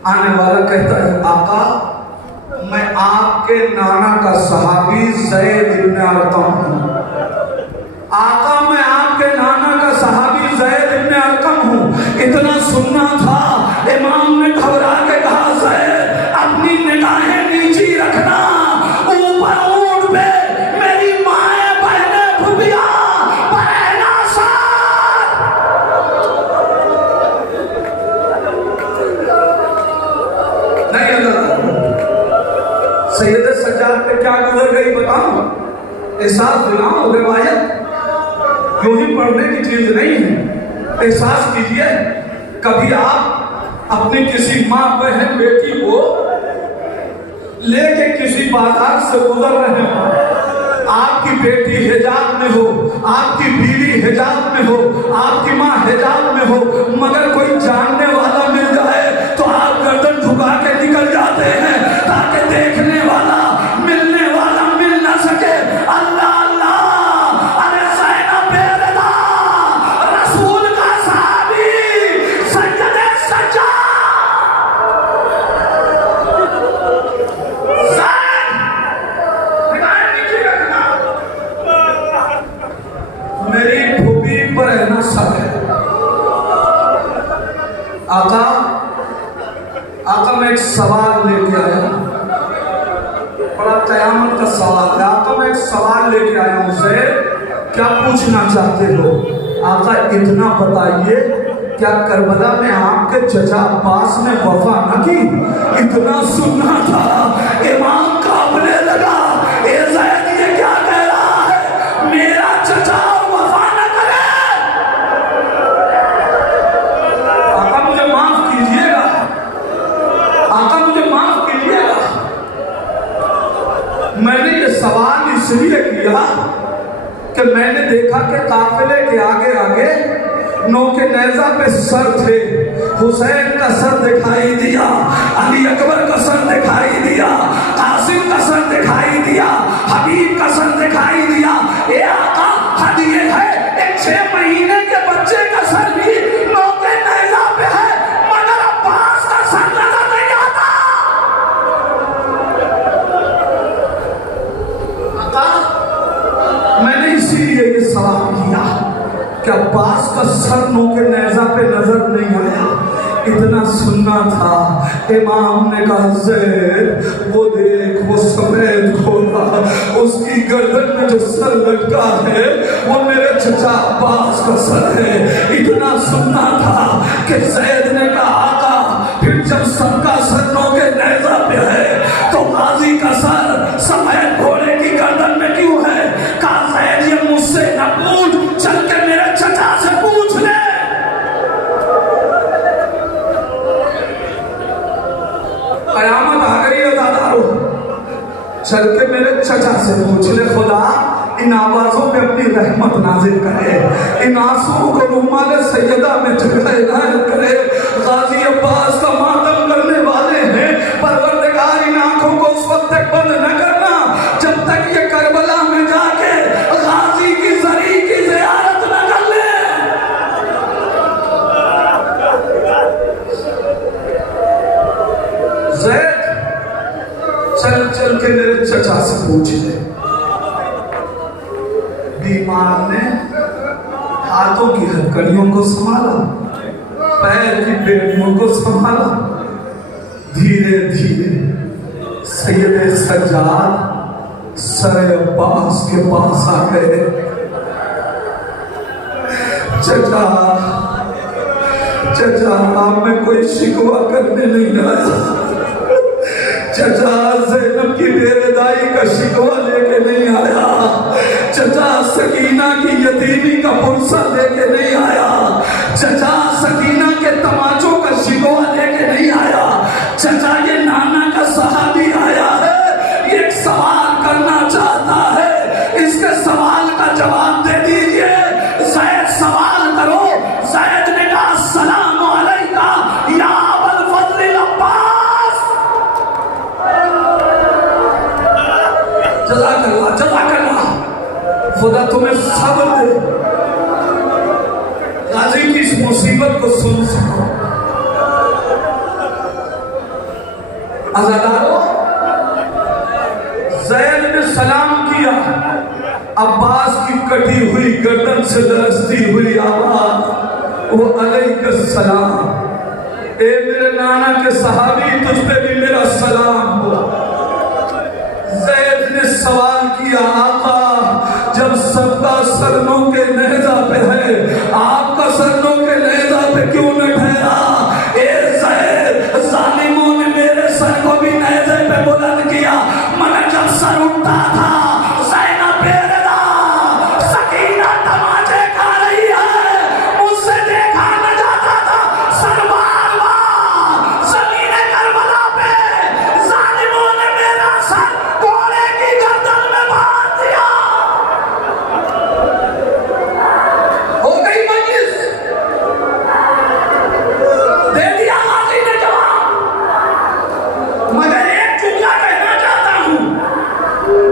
आने वाला कहता है, आका मैं आपके नाना का सहाबी ज़ैद इब्न अरक़म हूँ। आका मैं आपके नाना का सहाबी ज़ैद इब्न अरक़म हूँ। इतना सुनना था, इमाम ने घबरा के कहा, ज़ैद अपनी निगाहें नीची रखना, ऊपर ऊंट पे मेरी माएं बहनें फुफिया बहना साथ। नहीं अल्लाह सैयद सज्जाद पे क्या गुजर गई बताऊं? एहसास दिलाऊं? रिवायत यूं ही पढ़ने की चीज नहीं है। एहसास कीजिए, कभी आप अपनी किसी माँ बहन बेटी को लेके किसी बाजार से गुजर रहे हो, आपकी बेटी हिजाब में हो, आपकी बीवी हिजाब में हो, आपकी माँ हिजाब में हो, मगर कोई जानने वाला मिल जाए तो आप गर्दन झुका के निकल जाते हैं ताकि देखने वाला मिलने वाला मिल ना सके। अल्लाह अल्लाह, अरे ज़ैनब बेरदा रसूल का सहाबी सैयद सज्जाद मेरी फूफी पर रहना सब है। आका आका मैं एक सवाल लेके आया, बड़ा कयामत का सवाल है। आका मैं एक सवाल लेके आया हूँ, ज़ैद क्या पूछना चाहते हो? आका इतना बताइए, क्या करबला में आपके चचा अब्बास ने वफा न की? इतना सुनना था। इमाम कांपने लगा, ए ज़ैद ये क्या कह रहा है? मेरा चचा वफा न करे? आका मुझे माफ कीजिएगा, आका मुझे माफ कीजिएगा। मैंने ये सवाल इसलिए किया कि मैंने देखा कि काफिले के आगे आगे नौके नेज़ा पे सर थे। हुसैन का सर दिखाई दिया, अली अकबर का सर दिखाई दिया, कासिम का सर दिखाई दिया, हबीब का सर दिखाई दिया। ये आका हदिये है, एक 6 महीने के बच्चे का सर भी नौके नेज़ा पे है, मगर अब्बास का सर नजर नहीं आता। आका मैंने इसीलिए ये सवाल किया कि अब्बास का सर नौके नेज़ा पे नजर नहीं आया। इतना सुनना था। इमाम ने कहा, ज़ैद वो देख, वो सफेद घोड़ा, उसकी गर्दन में जो सर लटका है वो मेरे चचा अब्बास का सर है। इतना सुनना था कि ज़ैद ने कहा, आका फिर जब सबका सर नौके नेज़ा पे है तो गाजी का सर सफेद घोड़े की गर्दन में क्यों है? कहा, ज़ैद ये मुझसे न पूछ, चल के मेरे चचा से पूछ ले। कयामत आ गई है दादारो, चल के मेरे चचा से पूछ ले। खुदा इन आवाजों पे अपनी रहमत नाजिल करे, इन आंसुओं को रुमाल सैयदा में जगह इनायत करे। गाजी अब्बास का मातम करने वाले हैं, परवरदिगार इन आंखों को उस वक्त तक बंद न करना जब तक ये करबला में जाके गाजी की जरी की ज़ियारत न कर ले। ज़ैद चल चल के मेरे चचा से पूछ ले। बीमार ने हाथों की हथकड़ियों को संभाला, पैर की बेड़ियों को संभाला। धीरे धीरे सैयद सज्जाद सरे अब्बास के पास आ गए। चचा चचा आप में कोई शिकवा करने नहीं आया। चचा ज़ैनब की बेरदाई का शिकवा लेके नहीं आया। चचा सकीना की यतीमी का पुरसा लेके नहीं आया। चचा सकीना के तमाचों का शिकवा लेके नहीं आया। चचा ये नाना का सहाबी आया है, एक सवाल करना चाहता है, इसके सवाल का जवाब दे दीजिए। ज़ैद सवाल करो। ज़ैद ने कहा, अस्सलामु अलैका या अबुल फज़ल अब्बास। जज़ाकल्लाह जज़ाकल्लाह, खुदा तुम्हें सब्र दे, गाजी की इस मुसीबत को सुन सको। अज़ादारों, ज़ैद ने सलाम किया, अब्बास की कटी हुई गर्दन से दरसती हुई आवाज, वो अलैहिस्सलाम, ए मेरे नाना के सहाबी, तुझ पे भी मेरा सलाम हो। ज़ैद ने सवाल किया, आका जब सबका सरनों के नेज़ा पे है, आपका सरनों के नेज़ा पे क्यों न ठहरा? ए ज़ैद, ज़ालिमों ने मेरे सर को भी नेज़े पे बुलंद किया, मगर जब सर उठता था ज़ैनब बेरदा सकीना तमाचे खा रही है, मुझसे देखा न जाता था। सर बार बार ज़मीने करबला पे ज़ालिमों ने मेरा सर घोड़े की गर्दन में बांध दिया। हो गई मजलिस, दे दिया गाजी ने जवाब। मगर एक जुमला कहना चाहता हूं,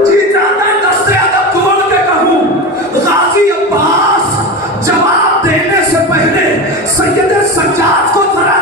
जी चाहता है दस्ते अदब तोड़ के कहूं, गाजी अब्बास जवाब देने से पहले सैयद सज्जाद को जरा